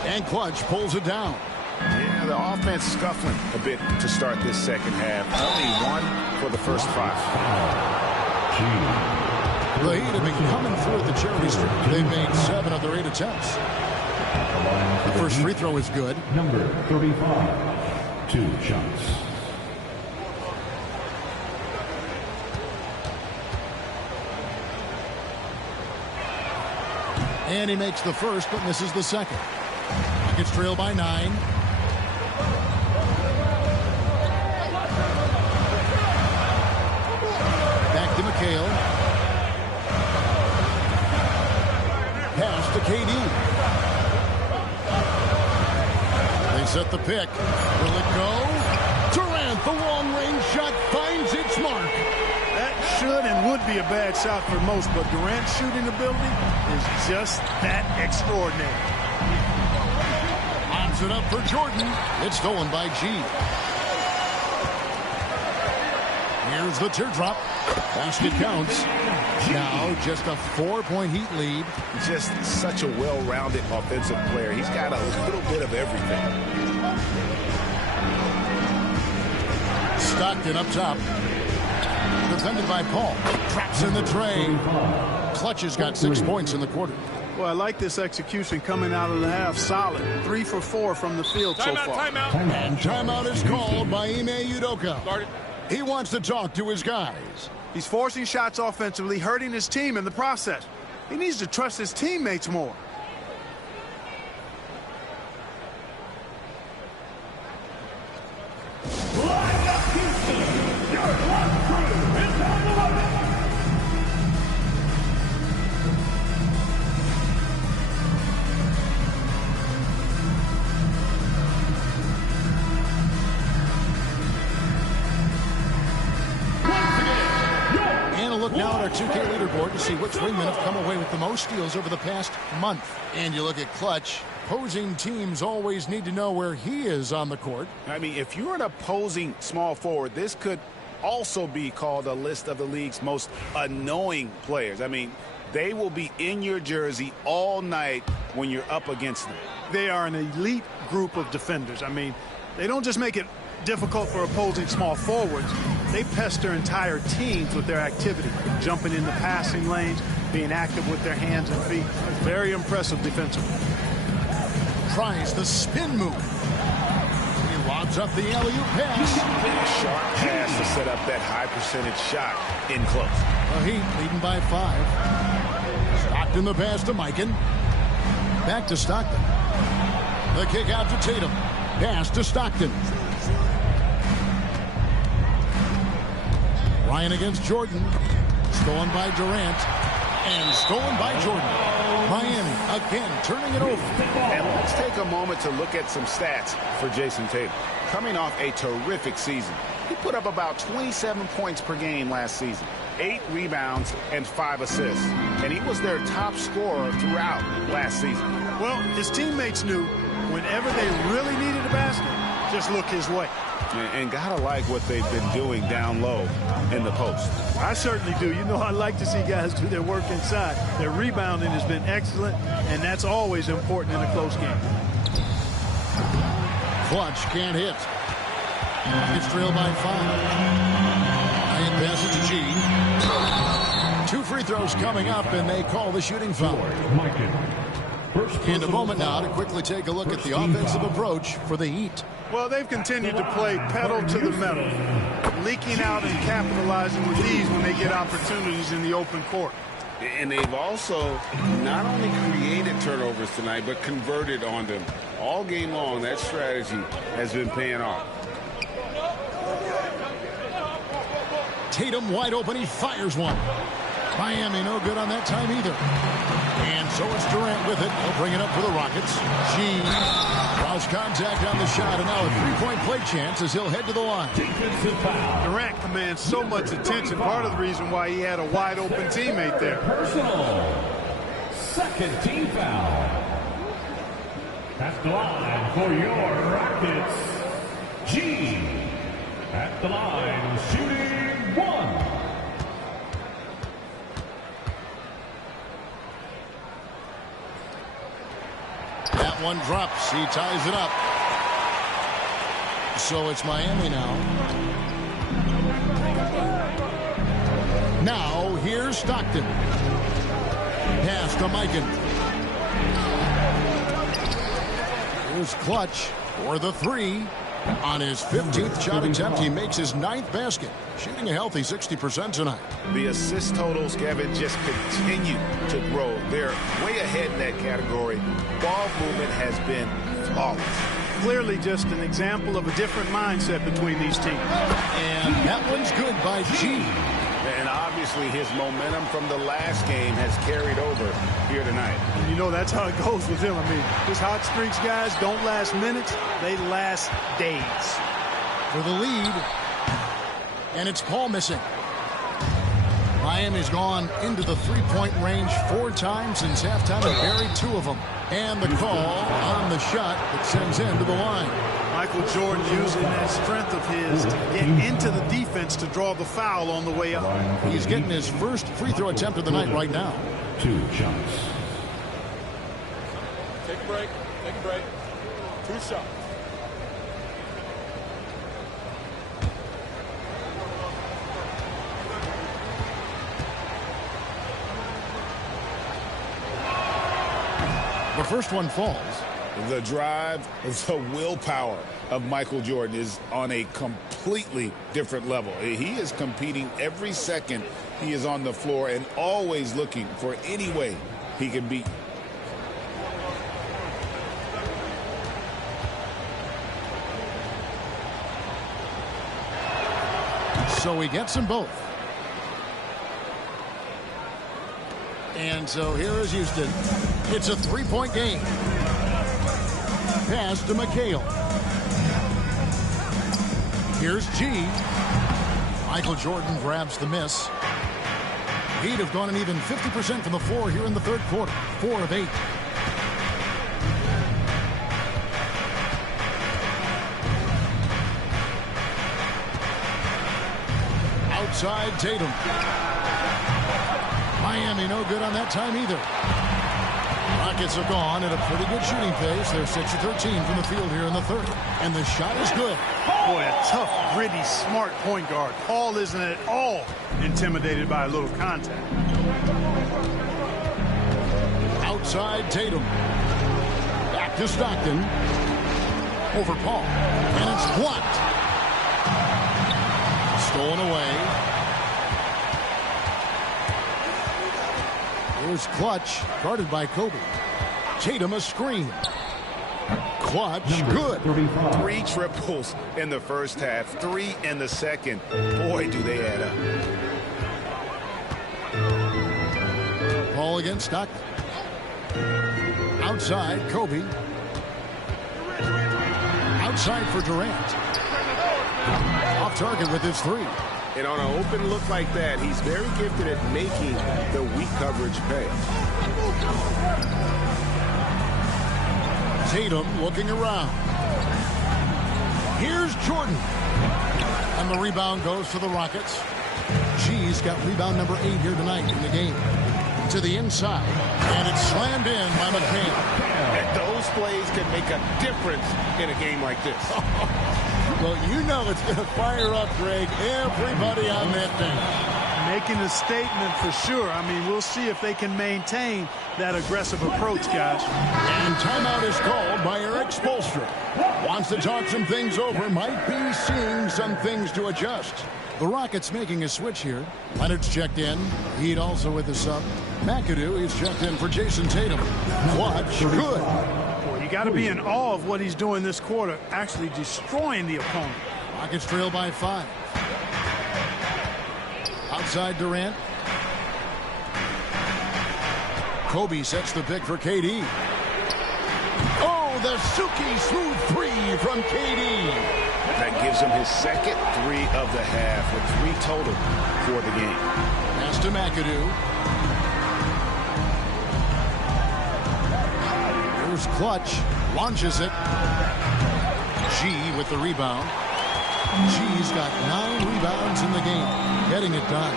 And Clutch pulls it down. Yeah, the offense scuffling a bit to start this second half. Only 1 for the first 5. The Heat have been coming through at the charity strip. They've made 7 of their 8 attempts. The first free throw is good. Number 35. 2 shots. And he makes the first, but misses the second. Rockets trail by 9. Back to McHale. Pass to KD. They set the pick. Will it go? Durant, the long-range shot finds its mark. That should and would be a bad shot for most, but Durant's shooting ability is just that extraordinary. Lobs it up for Jordan. It's stolen by G. Here's the teardrop. Basket counts. Now just a 4-point Heat lead. Just such a well-rounded offensive player. He's got a little bit of everything. Stockton up top. Defended by Paul. Traps in the tray. Clutch has got 6 points in the quarter. Well, I like this execution coming out of the half. Solid. 3 for 4 from the field so far. Timeout. And timeout is called by Ime Udoka. He wants to talk to his guys. He's forcing shots offensively, hurting his team in the process. He needs to trust his teammates more. And a look now at our 2K leaderboard to see which wingmen have come away with the most steals over the past month. And you look at Clutch. Opposing teams always need to know where he is on the court. I mean, if you're an opposing small forward, this could also be called a list of the league's most annoying players. I mean, they will be in your jersey all night when you're up against them. They are an elite group of defenders. I mean, they don't just make it difficult for opposing small forwards. They pester entire teams with their activity, jumping in the passing lanes, being active with their hands and feet. Very impressive defensively. Tries the spin move. He lobs up the alley-oop pass. Sharp pass to set up that high percentage shot in close. The Heat leading by 5. Stockton the pass to Mikan. Back to Stockton. The kick out to Tatum. Pass to Stockton. Ryan against Jordan. Stolen by Durant. And stolen by Jordan. Miami again turning it over. And let's take a moment to look at some stats for Jason Tatum. Coming off a terrific season, he put up about 27 points per game last season, 8 rebounds and 5 assists. And he was their top scorer throughout last season. Well, his teammates knew whenever they really needed a basket, just look his way. And gotta like what they've been doing down low in the post. I certainly do. You know, I like to see guys do their work inside. Their rebounding has been excellent, and that's always important in a close game. Clutch can't hit. It's trailed by 5. And passes to G. 2 free throws coming up, and they call the shooting foul. In a moment now to quickly take a look at the offensive approach for the Heat. Well, they've continued to play pedal to the metal, leaking out and capitalizing with ease when they get opportunities in the open court. And they've also not only created turnovers tonight, but converted on them. All game long, that strategy has been paying off. Tatum wide open. He fires one. Miami no good on that time either. And so it's Durant with it. He'll bring it up for the Rockets. G draws contact on the shot, and now a three-point play chance as he'll head to the line. Durant commands so much attention. Part of the reason why he had a wide-open teammate there. Personal. Second team foul. At the line for your Rockets. G. At the line, shooting 1. That one drops. He ties it up. So it's Miami now. Now here's Stockton. Pass to Mikan. Here's Clutch for the 3. On his 15th shot attempt, he makes his 9th basket, shooting a healthy 60% tonight. The assist totals, Kevin, just continue to grow. They're way ahead in that category. Ball movement has been flawless. Clearly just an example of a different mindset between these teams. And that one's good by G. And obviously his momentum from the last game has carried over here tonight. And you know that's how it goes with him. I mean, his hot streaks, guys, don't last minutes. They last days. For the lead. And it's Paul missing. Miami's gone into the three-point range 4 times since halftime and buried 2 of them. And the call on the shot that sends him to the line. Michael Jordan using that strength of his to get into the defense to draw the foul on the way up. He's getting his first free throw attempt of the night right now. 2 shots. Take a break. Take a break. 2 shots. The first one falls. The drive, the willpower of Michael Jordan is on a completely different level. He is competing every second he is on the floor and always looking for any way he can beat. So he gets them both. And so here is Houston. It's a 3-point game. Pass to McHale. Here's G. Michael Jordan grabs the miss. Heat have gone an even 50% from the floor here in the third quarter. 4 of 8. Outside Tatum. Miami no good on that time either. Rockets have gone at a pretty good shooting pace. They're 6 of 13 from the field here in the third. And the shot is good. Boy, a tough, gritty, smart point guard. Paul isn't at all intimidated by a little contact. Outside Tatum. Back to Stockton. Over Paul. And it's blocked. Stolen away. Here's Clutch, guarded by Kobe. Tatum a screen. Clutch, good. 3 triples in the first half, 3 in the second. Boy, do they add up. Ball against Stockton. Outside, Kobe. Outside for Durant. Off target with his 3. And on an open look like that, he's very gifted at making the weak coverage pay. Tatum looking around. Here's Jordan. And the rebound goes to the Rockets. G's got rebound number 8 here tonight in the game. To the inside. And it's slammed in by McCann. And those plays can make a difference in a game like this. Well, you know it's going to fire up, Greg, everybody on that thing. Making a statement for sure. I mean, we'll see if they can maintain that aggressive approach, guys. And timeout is called by Eric Spoelstra. Wants to talk some things over, might be seeing some things to adjust. The Rockets making a switch here. Leonard's checked in. Heat also with the sub. McAdoo, he's checked in for Jason Tatum. Clutch, good. You got to be in awe of what he's doing this quarter, actually destroying the opponent. Rockets trail by 5. Outside Durant. Kobe sets the pick for KD. Oh, the Suki smooth 3 from KD. That gives him his second 3 of the half with 3 total for the game. Pass to McAdoo. Here's Clutch. Launches it. G with the rebound. G's got 9 rebounds in the game. Getting it done.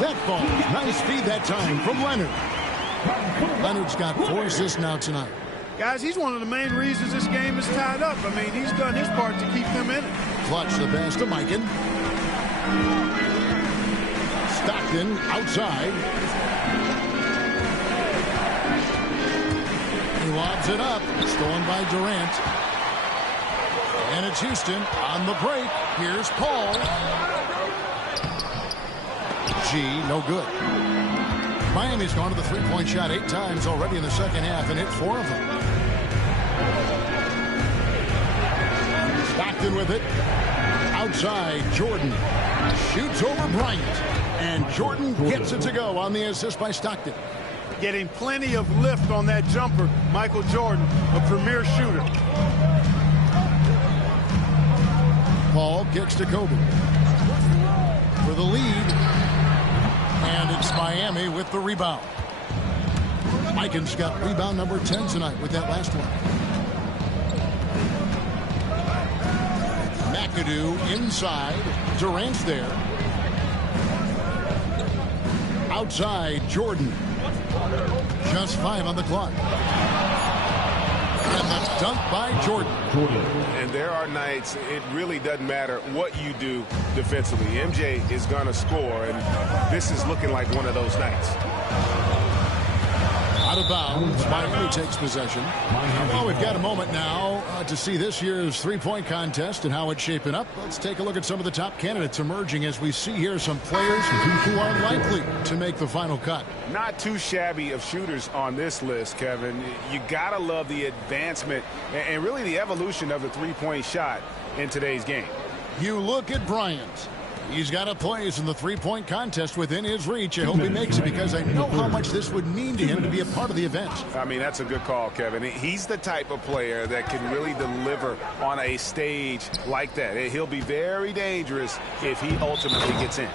That falls. Nice feed that time from Leonard. Leonard's got 4 assists now tonight. Guys, he's one of the main reasons this game is tied up. I mean, he's done his part to keep them in it. Clutch the pass to Mikan. Stockton outside. He lobs it up. Stolen by Durant. And it's Houston on the break. Here's Paul. G, no good. Miami's gone to the three-point shot 8 times already in the second half and hit 4 of them. Stockton with it. Outside, Jordan. Shoots over Bryant. And Jordan gets it to go on the assist by Stockton. Getting plenty of lift on that jumper. Michael Jordan, a premier shooter. Paul kicks to Kobe. For the lead. And it's Miami with the rebound. Mikan's got rebound number 10 tonight with that last one. McAdoo inside. Durant's there. Outside, Jordan. Just 5 on the clock. And the dunk by Jordan. And there are nights it really doesn't matter what you do defensively. MJ is going to score, and this is looking like one of those nights. Out of bounds. Miami takes possession. Well, we've got a moment now to see this year's three-point contest and how it's shaping up. Let's take a look at some of the top candidates emerging as we see here some players who are likely to make the final cut. Not too shabby of shooters on this list, Kevin. You got to love the advancement and really the evolution of the three-point shot in today's game. You look at Bryant. He's got a place in the three-point contest within his reach. I hope he makes it because I know how much this would mean to him to be a part of the event. I mean, that's a good call, Kevin. He's the type of player that can really deliver on a stage like that. He'll be very dangerous if he ultimately gets in.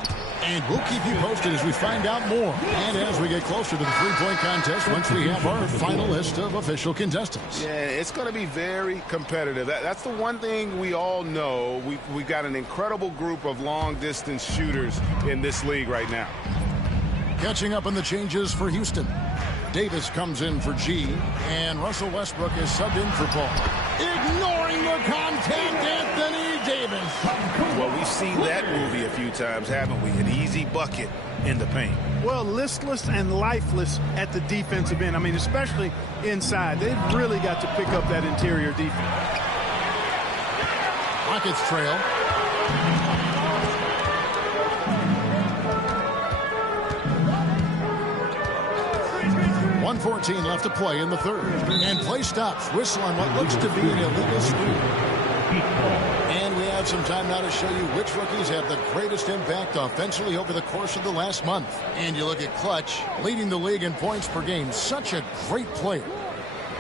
And we'll keep you posted as we find out more. And as we get closer to the three-point contest, once we have our final list of official contestants. Yeah, it's going to be very competitive. That's the one thing we all know. We've got an incredible group of long-distance shooters in this league right now. Catching up on the changes for Houston. Davis comes in for G, and Russell Westbrook is subbed in for Paul. Ignoring the contact, Anthony Davis. Well, we've seen that movie a few times, haven't we? An easy bucket in the paint. Well, listless and lifeless at the defensive end. I mean, especially inside. They've really got to pick up that interior defense. Rockets trail. 1:14 left to play in the third. And play stops. Whistle on what looks to be an illegal screen. And we have some time now to show you which rookies have the greatest impact offensively over the course of the last month. And you look at Clutch, leading the league in points per game. Such a great player.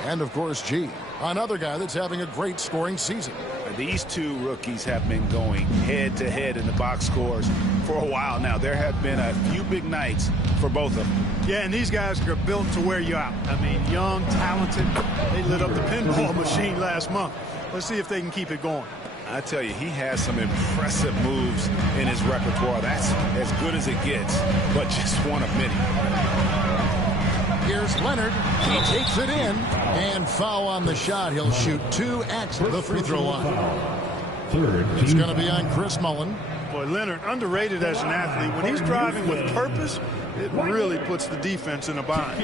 And, of course, G, another guy that's having a great scoring season. These two rookies have been going head-to-head in the box scores for a while now. There have been a few big nights for both of them. Yeah, and these guys are built to wear you out. I mean, young, talented. They lit up the pinball machine last month. Let's see if they can keep it going. I tell you, he has some impressive moves in his repertoire. That's as good as it gets, but just one of many. Here's Leonard. He takes it in. And foul on the shot. He'll shoot 2 at the free throw line. It's going to be on Chris Mullen. Boy, Leonard, underrated as an athlete. When he's driving with purpose, it really puts the defense in a bind.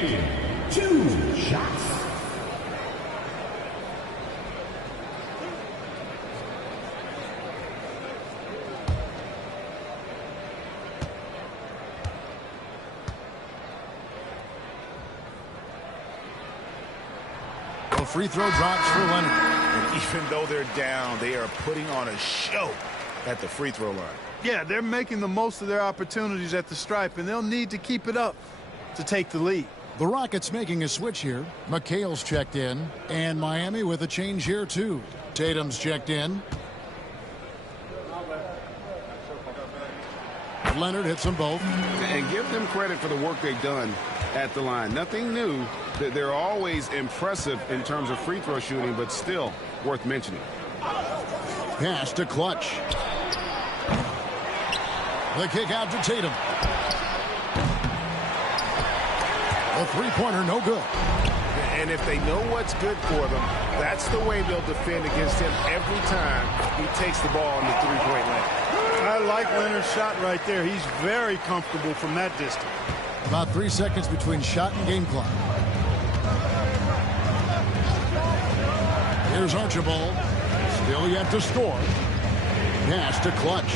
2 shots. Free throw drops for Leonard. And even though they're down, they are putting on a show at the free throw line. Yeah, they're making the most of their opportunities at the stripe, and they'll need to keep it up to take the lead. The Rockets making a switch here. McHale's checked in, and Miami with a change here too. Tatum's checked in. Leonard hits them both. And give them credit for the work they've done at the line. Nothing new. They're always impressive in terms of free throw shooting, but still worth mentioning. Pass to Clutch. The kick out to Tatum. The three-pointer no good. And if they know what's good for them, that's the way they'll defend against him every time he takes the ball in the three-point line. I like Leonard's shot right there. He's very comfortable from that distance. About 3 seconds between shot and game clock. Here's Archibald. Still yet to score. Pass to Clutch.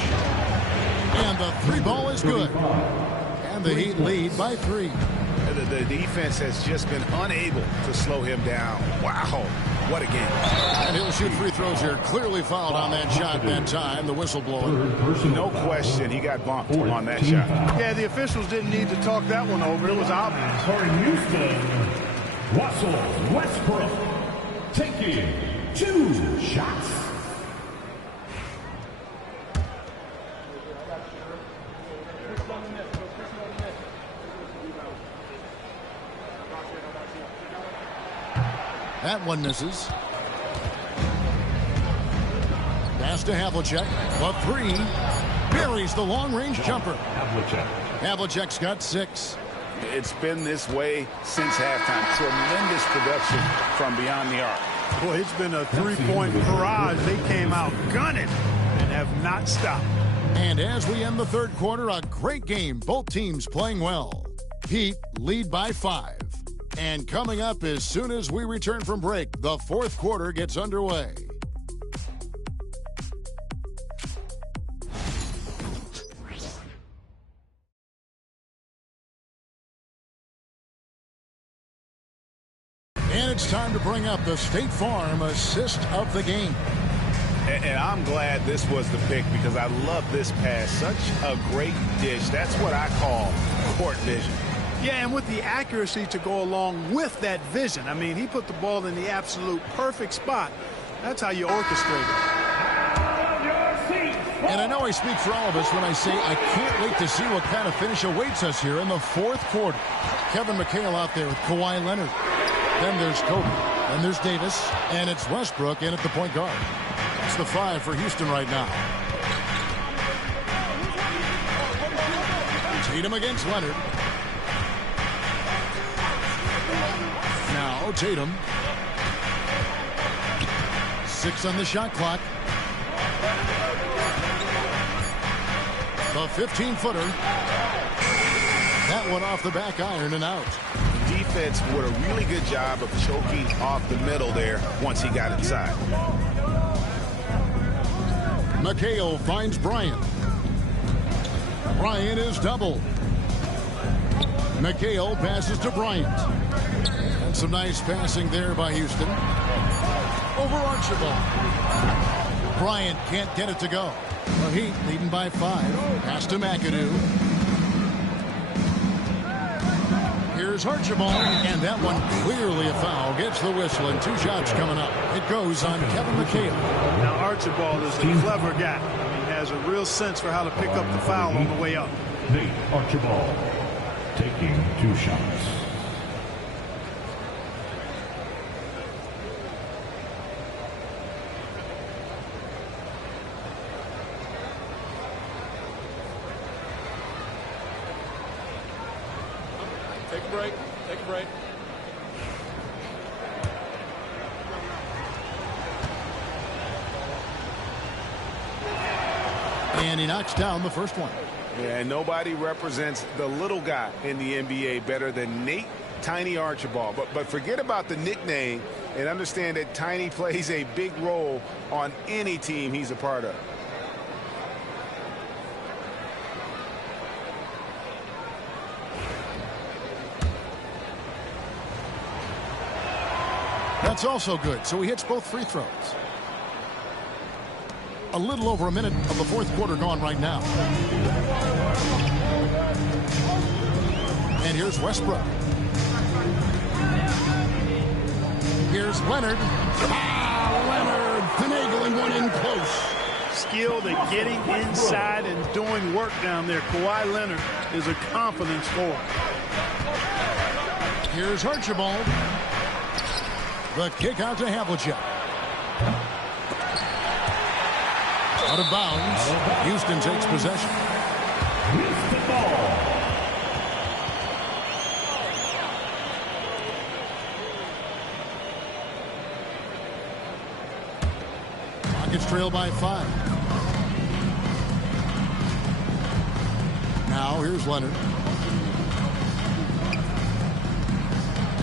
And the three ball is good. And the Heat lead by 3. The defense has just been unable to slow him down. Wow, what a game. And he'll shoot free throws here. Clearly fouled on that shot that time, the whistleblower. No question, he got bumped on that shot. Yeah, the officials didn't need to talk that one over. It was obvious. For Houston, Russell Westbrook taking 2 shots. That one misses. Pass to Havlicek. The 3. Buries the long-range jumper. Havlicek's got 6. It's been this way since halftime. Tremendous production from beyond the arc. Boy, it's been a three-point barrage. They came out gunning and have not stopped. And as we end the third quarter, a great game. Both teams playing well. Heat lead by 5. And coming up as soon as we return from break, the fourth quarter gets underway. And it's time to bring up the State Farm assist of the game. And I'm glad this was the pick because I love this pass. Such a great dish. That's what I call court vision. Yeah, and with the accuracy to go along with that vision. I mean, he put the ball in the absolute perfect spot. That's how you orchestrate it. And I know I speak for all of us when I say I can't wait to see what kind of finish awaits us here in the fourth quarter. Kevin McHale out there with Kawhi Leonard. Then there's Kobe. Then there's Davis. And it's Westbrook in at the point guard. That's the 5 for Houston right now. Tatum against Leonard. Now Tatum. 6 on the shot clock. The 15-footer. That one off the back iron and out. Defense did a really good job of choking off the middle there once he got inside. McHale finds Bryant. Bryant is doubled. McHale passes to Bryant. And some nice passing there by Houston. Over Archibald. Bryant can't get it to go. The Heat leading by 5. Pass to McAdoo. Here's Archibald, and that one clearly a foul. Gets the whistle, and 2 shots coming up. It goes on Kevin McHale. Now Archibald is a clever guy. He has a real sense for how to pick up the foul on the way up. Nate Archibald taking 2 shots. Take a break. Take a break. And he knocks down the first one. Yeah, and nobody represents the little guy in the NBA better than Nate Tiny Archibald. But forget about the nickname and understand that Tiny plays a big role on any team he's a part of. That's also good, so he hits both free throws. A little over a minute of the fourth quarter gone right now. And here's Westbrook. Here's Leonard. Leonard finagling one in close. Skilled at getting inside and doing work down there. Kawhi Leonard is a confidence scorer. Here's Archibald. The kick out to Havlicek. Out of bounds. Houston takes possession. Rockets trail by 5. Now here's Leonard.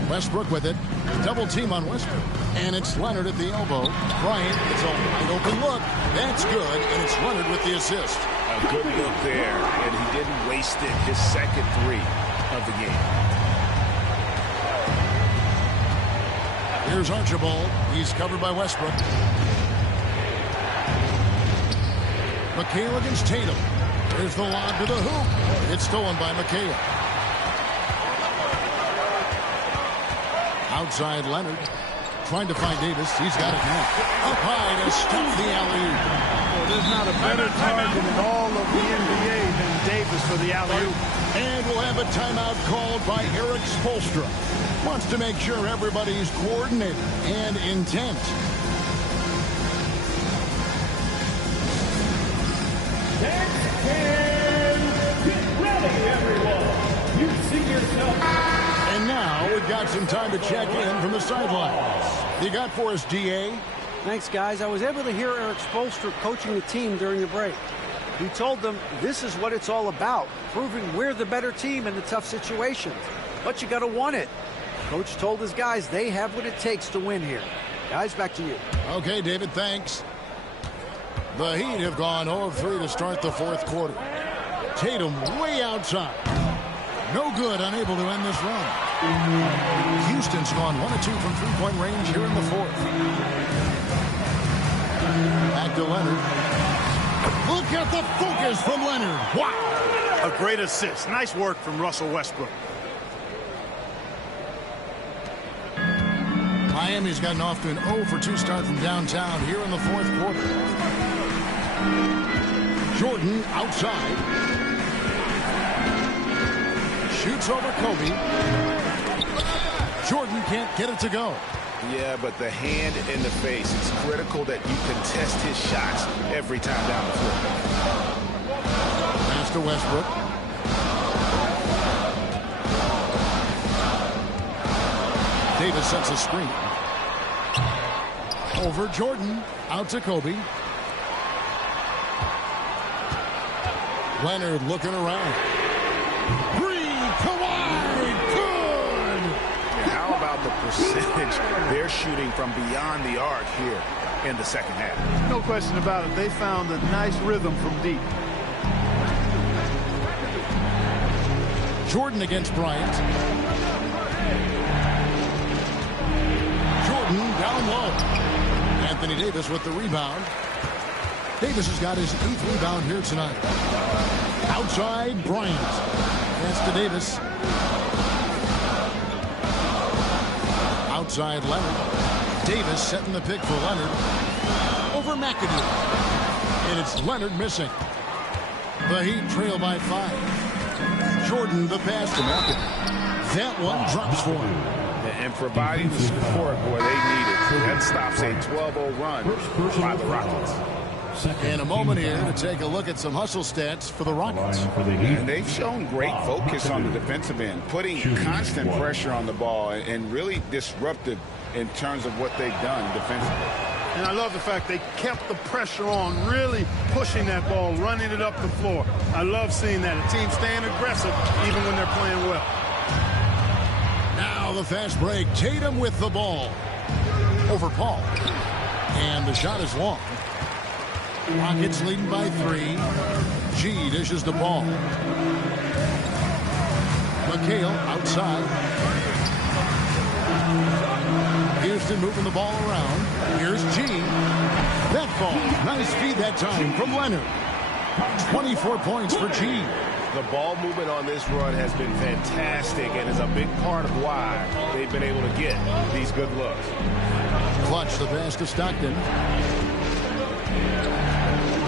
Westbrook with it. Double team on Westbrook. And it's Leonard at the elbow. Bryant, it's a wide open look. That's good, and it's Leonard with the assist. A good look there, and he didn't waste it. His second 3 of the game. Here's Archibald. He's covered by Westbrook. McHale against Tatum. There's the lob to the hoop. It's stolen by McHale. Outside Leonard. Trying to find Davis. He's got it now. Up high to stop the alley-oop. Well, there's not a better target in all of the NBA than Davis for the alley-oop. And we'll have a timeout called by Eric Spoelstra. Wants to make sure everybody's coordinated and intent. Get ready, everyone. You see yourself. And now we've got some time to check in from the sidelines. You got for us, DA? Thanks, guys. I was able to hear Eric Spoelstra coaching the team during the break. He told them this is what it's all about, proving we're the better team in the tough situations. But you got to want it. Coach told his guys they have what it takes to win here. Guys, back to you. Okay, David, thanks. The Heat have gone 0 of 3 to start the fourth quarter. Tatum way outside. No good, unable to end this run. Houston's gone 1 of 2 from three-point range here in the fourth. Back to Leonard. Look at the focus from Leonard. Wow. A great assist. Nice work from Russell Westbrook. Miami's gotten off to an 0 for 2 start from downtown here in the fourth quarter. Jordan outside. Shoots over Kobe. Jordan can't get it to go. Yeah, but the hand in the face, it's critical that you contest his shots every time down the floor. Pass to Westbrook. Davis sets a screen. Over Jordan. Out to Kobe. Leonard looking around. Three, Kawhi, good! How about the percentage they're shooting from beyond the arc here in the second half? No question about it. They found a nice rhythm from deep. Jordan against Bryant. Jordan down low. Anthony Davis with the rebound. Davis has got his 8th rebound here tonight. Outside, Bryant. Pass to Davis. Outside, Leonard. Davis setting the pick for Leonard. Over McAdoo. And it's Leonard missing. The Heat trail by 5. Jordan the pass to McAdoo. That one drops for him. And providing the support, boy, they need it. That stops a 12-0 run by the Rockets. In a moment here to take a look at some hustle stats for the Rockets. And they've shown great focus on the defensive end, putting constant pressure on the ball and really disruptive in terms of what they've done defensively. And I love the fact they kept the pressure on, really pushing that ball, running it up the floor. I love seeing that. A team staying aggressive even when they're playing well. Now the fast break. Tatum with the ball. Over Paul. And the shot is long. Rockets leading by 3. G dishes the ball. McHale outside. Houston moving the ball around. Here's G. That ball. Nice feed that time from Leonard. 24 points for G. The ball movement on this run has been fantastic and is a big part of why they've been able to get these good looks. Clutch the pass to Stockton.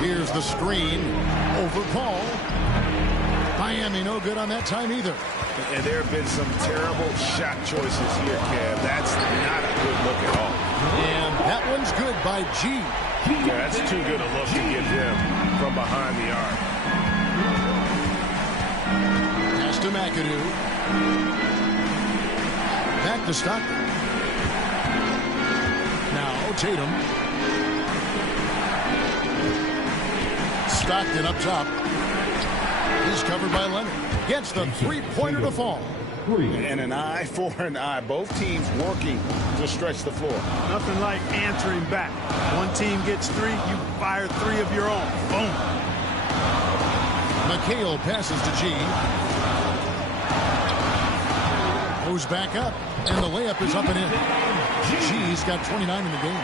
Here's the screen over Paul. Miami no good on that time either. And there have been some terrible shot choices here, Kev. That's not a good look at all. And that one's good by G. Yeah, that's too good a look to give him from behind the arc. Pass to McAdoo. Back to Stockton. Now Tatum. Stockton up top. He's covered by Leonard. Gets the three-pointer to fall. And an eye for an eye. Both teams working to stretch the floor. Nothing like answering back. One team gets 3, you fire 3 of your own. Boom. McHale passes to G. Goes back up, and the layup is up and in. G's got 29 in the game.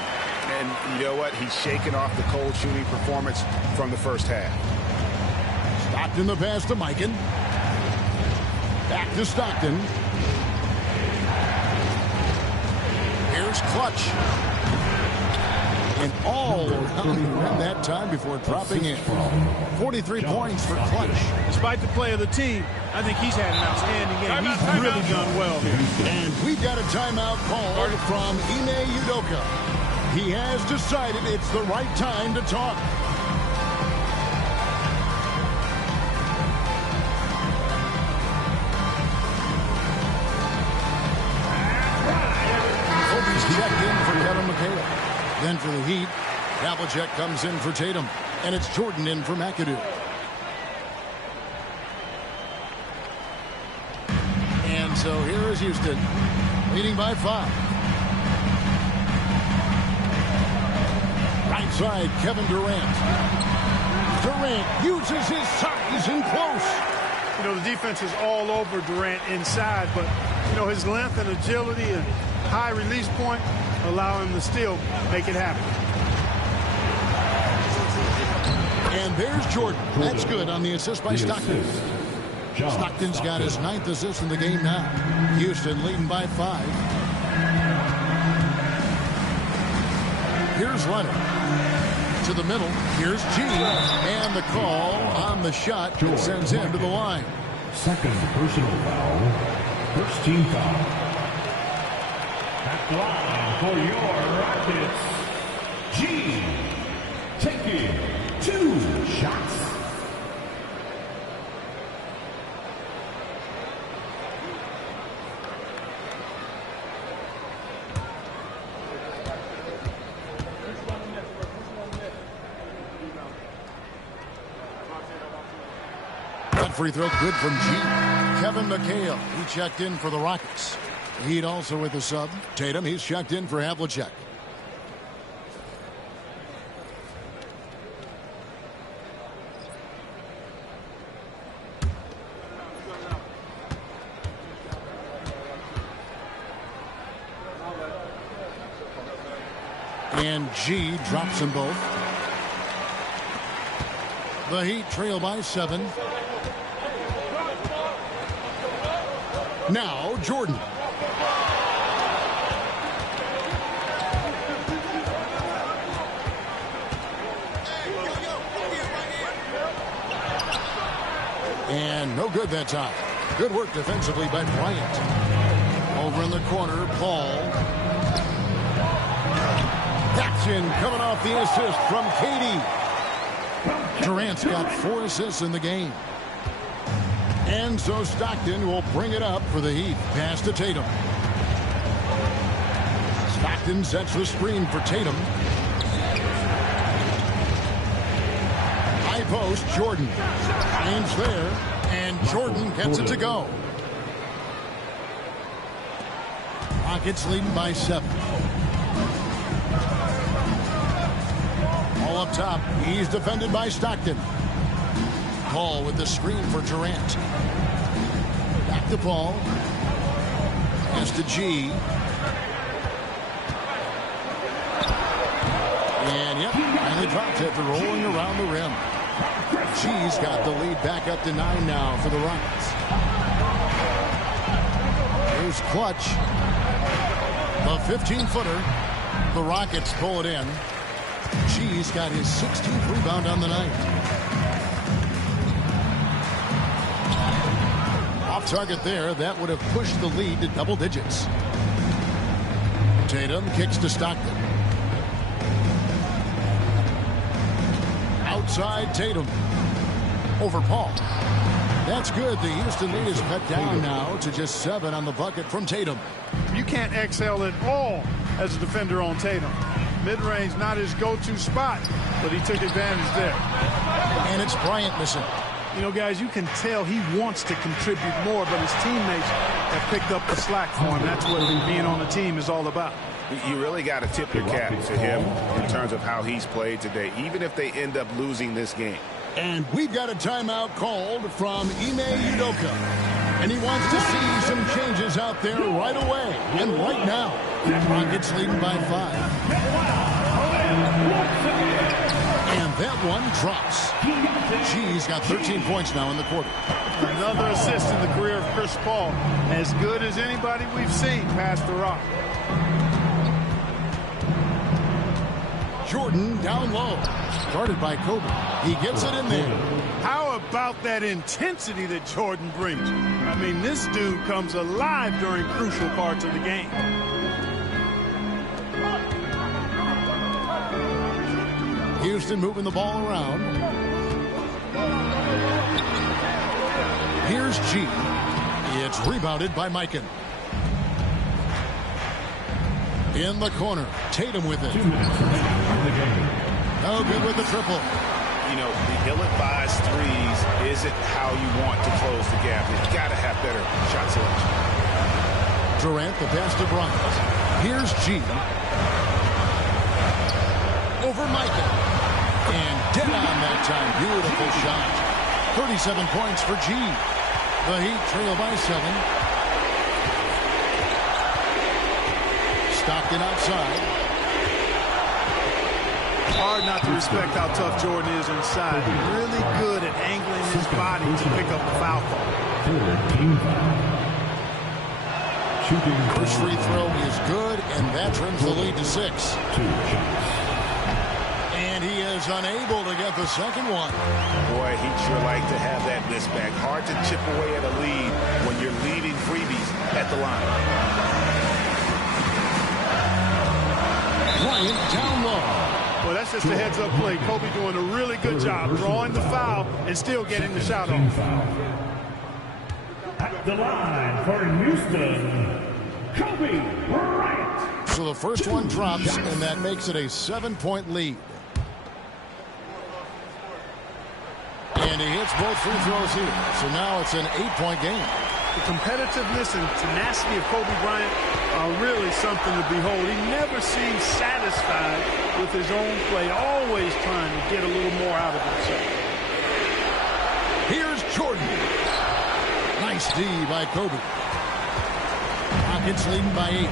And you know what? He's shaking off the cold shooting performance from the first half. Stockton the pass to Mikan. Back to Stockton. Here's Clutch. And all around that time before dropping in. 43 points for Clutch. Despite the play of the team, I think he's had an outstanding game. He's really done well here. And we've got a timeout called from Ime Udoka. He has decided it's the right time to talk. Kobe's checked in for Kevin McHale. Then for the Heat, Havlicek comes in for Tatum. And it's Jordan in for McAdoo. And so here is Houston, leading by 5. Right side, Kevin Durant. Durant uses his size in close. You know, the defense is all over Durant inside, but, you know, his length and agility and high release point allow him to still make it happen. And there's Jordan. That's good on the assist by Stockton. Stockton's got his 9th assist in the game now. Houston leading by 5. Here's Leonard. to the middle. Here's G. And the call on the shot that sends him to the line. Second personal foul. First team foul. At the line for your Rockets, G. Taking 2 shots. Free throw good from G. Kevin McHale, he checked in for the Rockets. Heat also with the sub. Tatum, he's checked in for Havlicek. And G drops them both. The Heat trail by 7. Now, Jordan. And no good that time. Good work defensively by Bryant. Over in the corner, Paul. That's in, coming off the assist from KD. Durant's got 4 assists in the game. And so Stockton will bring it up for the Heat. Pass to Tatum. Stockton sets the screen for Tatum. High post, Jordan. James there, and Jordan gets it to go. Rockets leading by 7. All up top. He's defended by Stockton. Paul with the screen for Durant. Back to Paul. Pass to G. And yep, finally dropped after rolling around the rim. G's got the lead back up to 9 now for the Rockets. Here's Clutch. The 15-footer. The Rockets pull it in. G's got his 16th rebound on the night. Target there, that would have pushed the lead to double digits. Tatum kicks to Stockton. Outside Tatum. Over Paul. That's good. The Houston lead is cut down now to just 7 on the bucket from Tatum. You can't excel at all as a defender on Tatum. Mid-range not his go-to spot, but he took advantage there. And it's Bryant missing. You know, guys, you can tell he wants to contribute more, but his teammates have picked up the slack for him. That's what being on the team is all about. You really got to tip your cap to him in terms of how he's played today, even if they end up losing this game. And we've got a timeout called from Ime Udoka. And he wants to see some changes out there right away and right now. Rockets leading by 5. And that one drops. G's got 13 points now in the quarter. Another assist in the career of Chris Paul. As good as anybody we've seen past the rock. Jordan down low. Started by Kobe. He gets it in there. How about that intensity that Jordan brings? I mean, this dude comes alive during crucial parts of the game. Houston moving the ball around. Here's G. It's rebounded by Mikan. In the corner, Tatum with it. No good with the triple. You know, the ill-advised threes isn't how you want to close the gap. You've got to have better shot selection. Durant, the pass to Bryant. Here's G. Over Mikan. And dead on that time. Beautiful shot. 37 points for G. The Heat trail by 7. Stockton outside. Hard not to respect how tough Jordan is inside. Really good at angling his body to pick up the foul call. First free throw is good, and that trims the lead to 6. And he has is unable to get the second one. Boy, he'd sure like to have that miss back. Hard to chip away at a lead when you're leaving freebies at the line. Bryant down low. Well, that's just a heads-up play. Kobe doing a really good job drawing the foul and still getting the shot off. At the line for Houston, Kobe Bryant. So the first one drops, and that makes it a 7-point lead. And he hits both free throws here. So now it's an 8-point game. The competitiveness and tenacity of Kobe Bryant are really something to behold. He never seems satisfied with his own play, always trying to get a little more out of himself. Here's Jordan. Nice D by Kobe. Rockets leading by 8.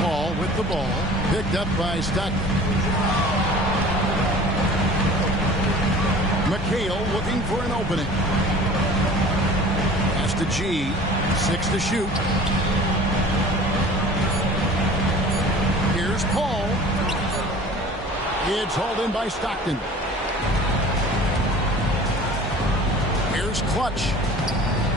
Paul with the ball, picked up by Stockton. McHale looking for an opening. Pass to G. 6 to shoot. Here's Paul. It's hauled in by Stockton. Here's Clutch.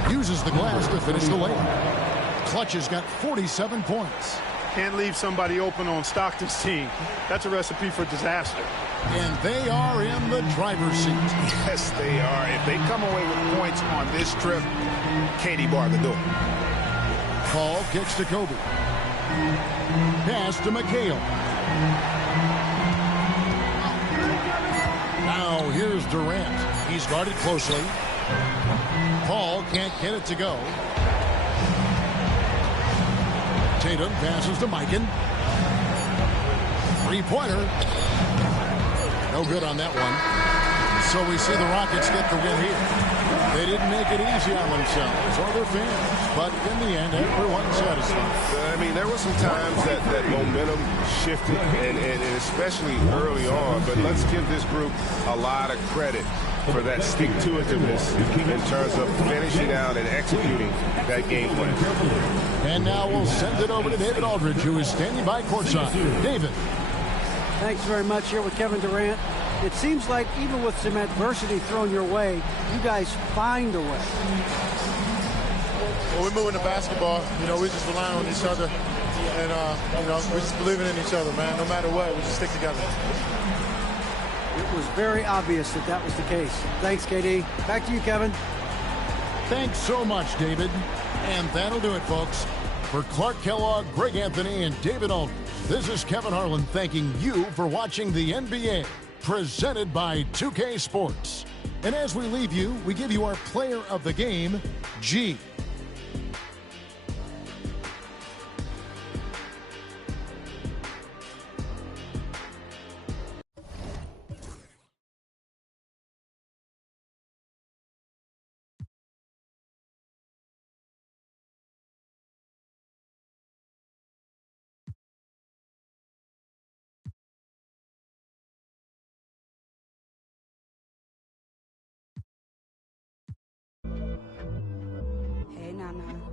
Uses the glass to finish the layup. Clutch has got 47 points. Can't leave somebody open on Stockton's team. That's a recipe for disaster. And they are in the driver's seat. Yes, they are. If they come away with points on this trip, Katie barred the door. Paul kicks to Kobe. Pass to McHale. Now here's Durant. He's guarded closely. Paul can't get it to go. Tatum passes to Mikan. Three-pointer. No good on that one. So we see the Rockets get the win here. They didn't make it easy on themselves or their fans, but in the end, everyone's satisfied. I mean, there were some times that momentum shifted, and especially early on, but let's give this group a lot of credit for that stick-to-itiveness in terms of finishing out and executing that game plan. And now we'll send it over to David Aldridge, who is standing by courtside. David. Thanks very much here with Kevin Durant. It seems like even with some adversity thrown your way, you guys find a way. When we're moving the basketball, we just rely on each other. And, we're just believing in each other, man. No matter what, we just stick together. It was very obvious that was the case. Thanks, KD. Back to you, Kevin. Thanks so much, David. And that'll do it, folks. For Clark Kellogg, Greg Anthony, and David Aldridge, this is Kevin Harlan thanking you for watching the NBA, presented by 2K Sports. And as we leave you, we give you our player of the game, G. Hey, Nana.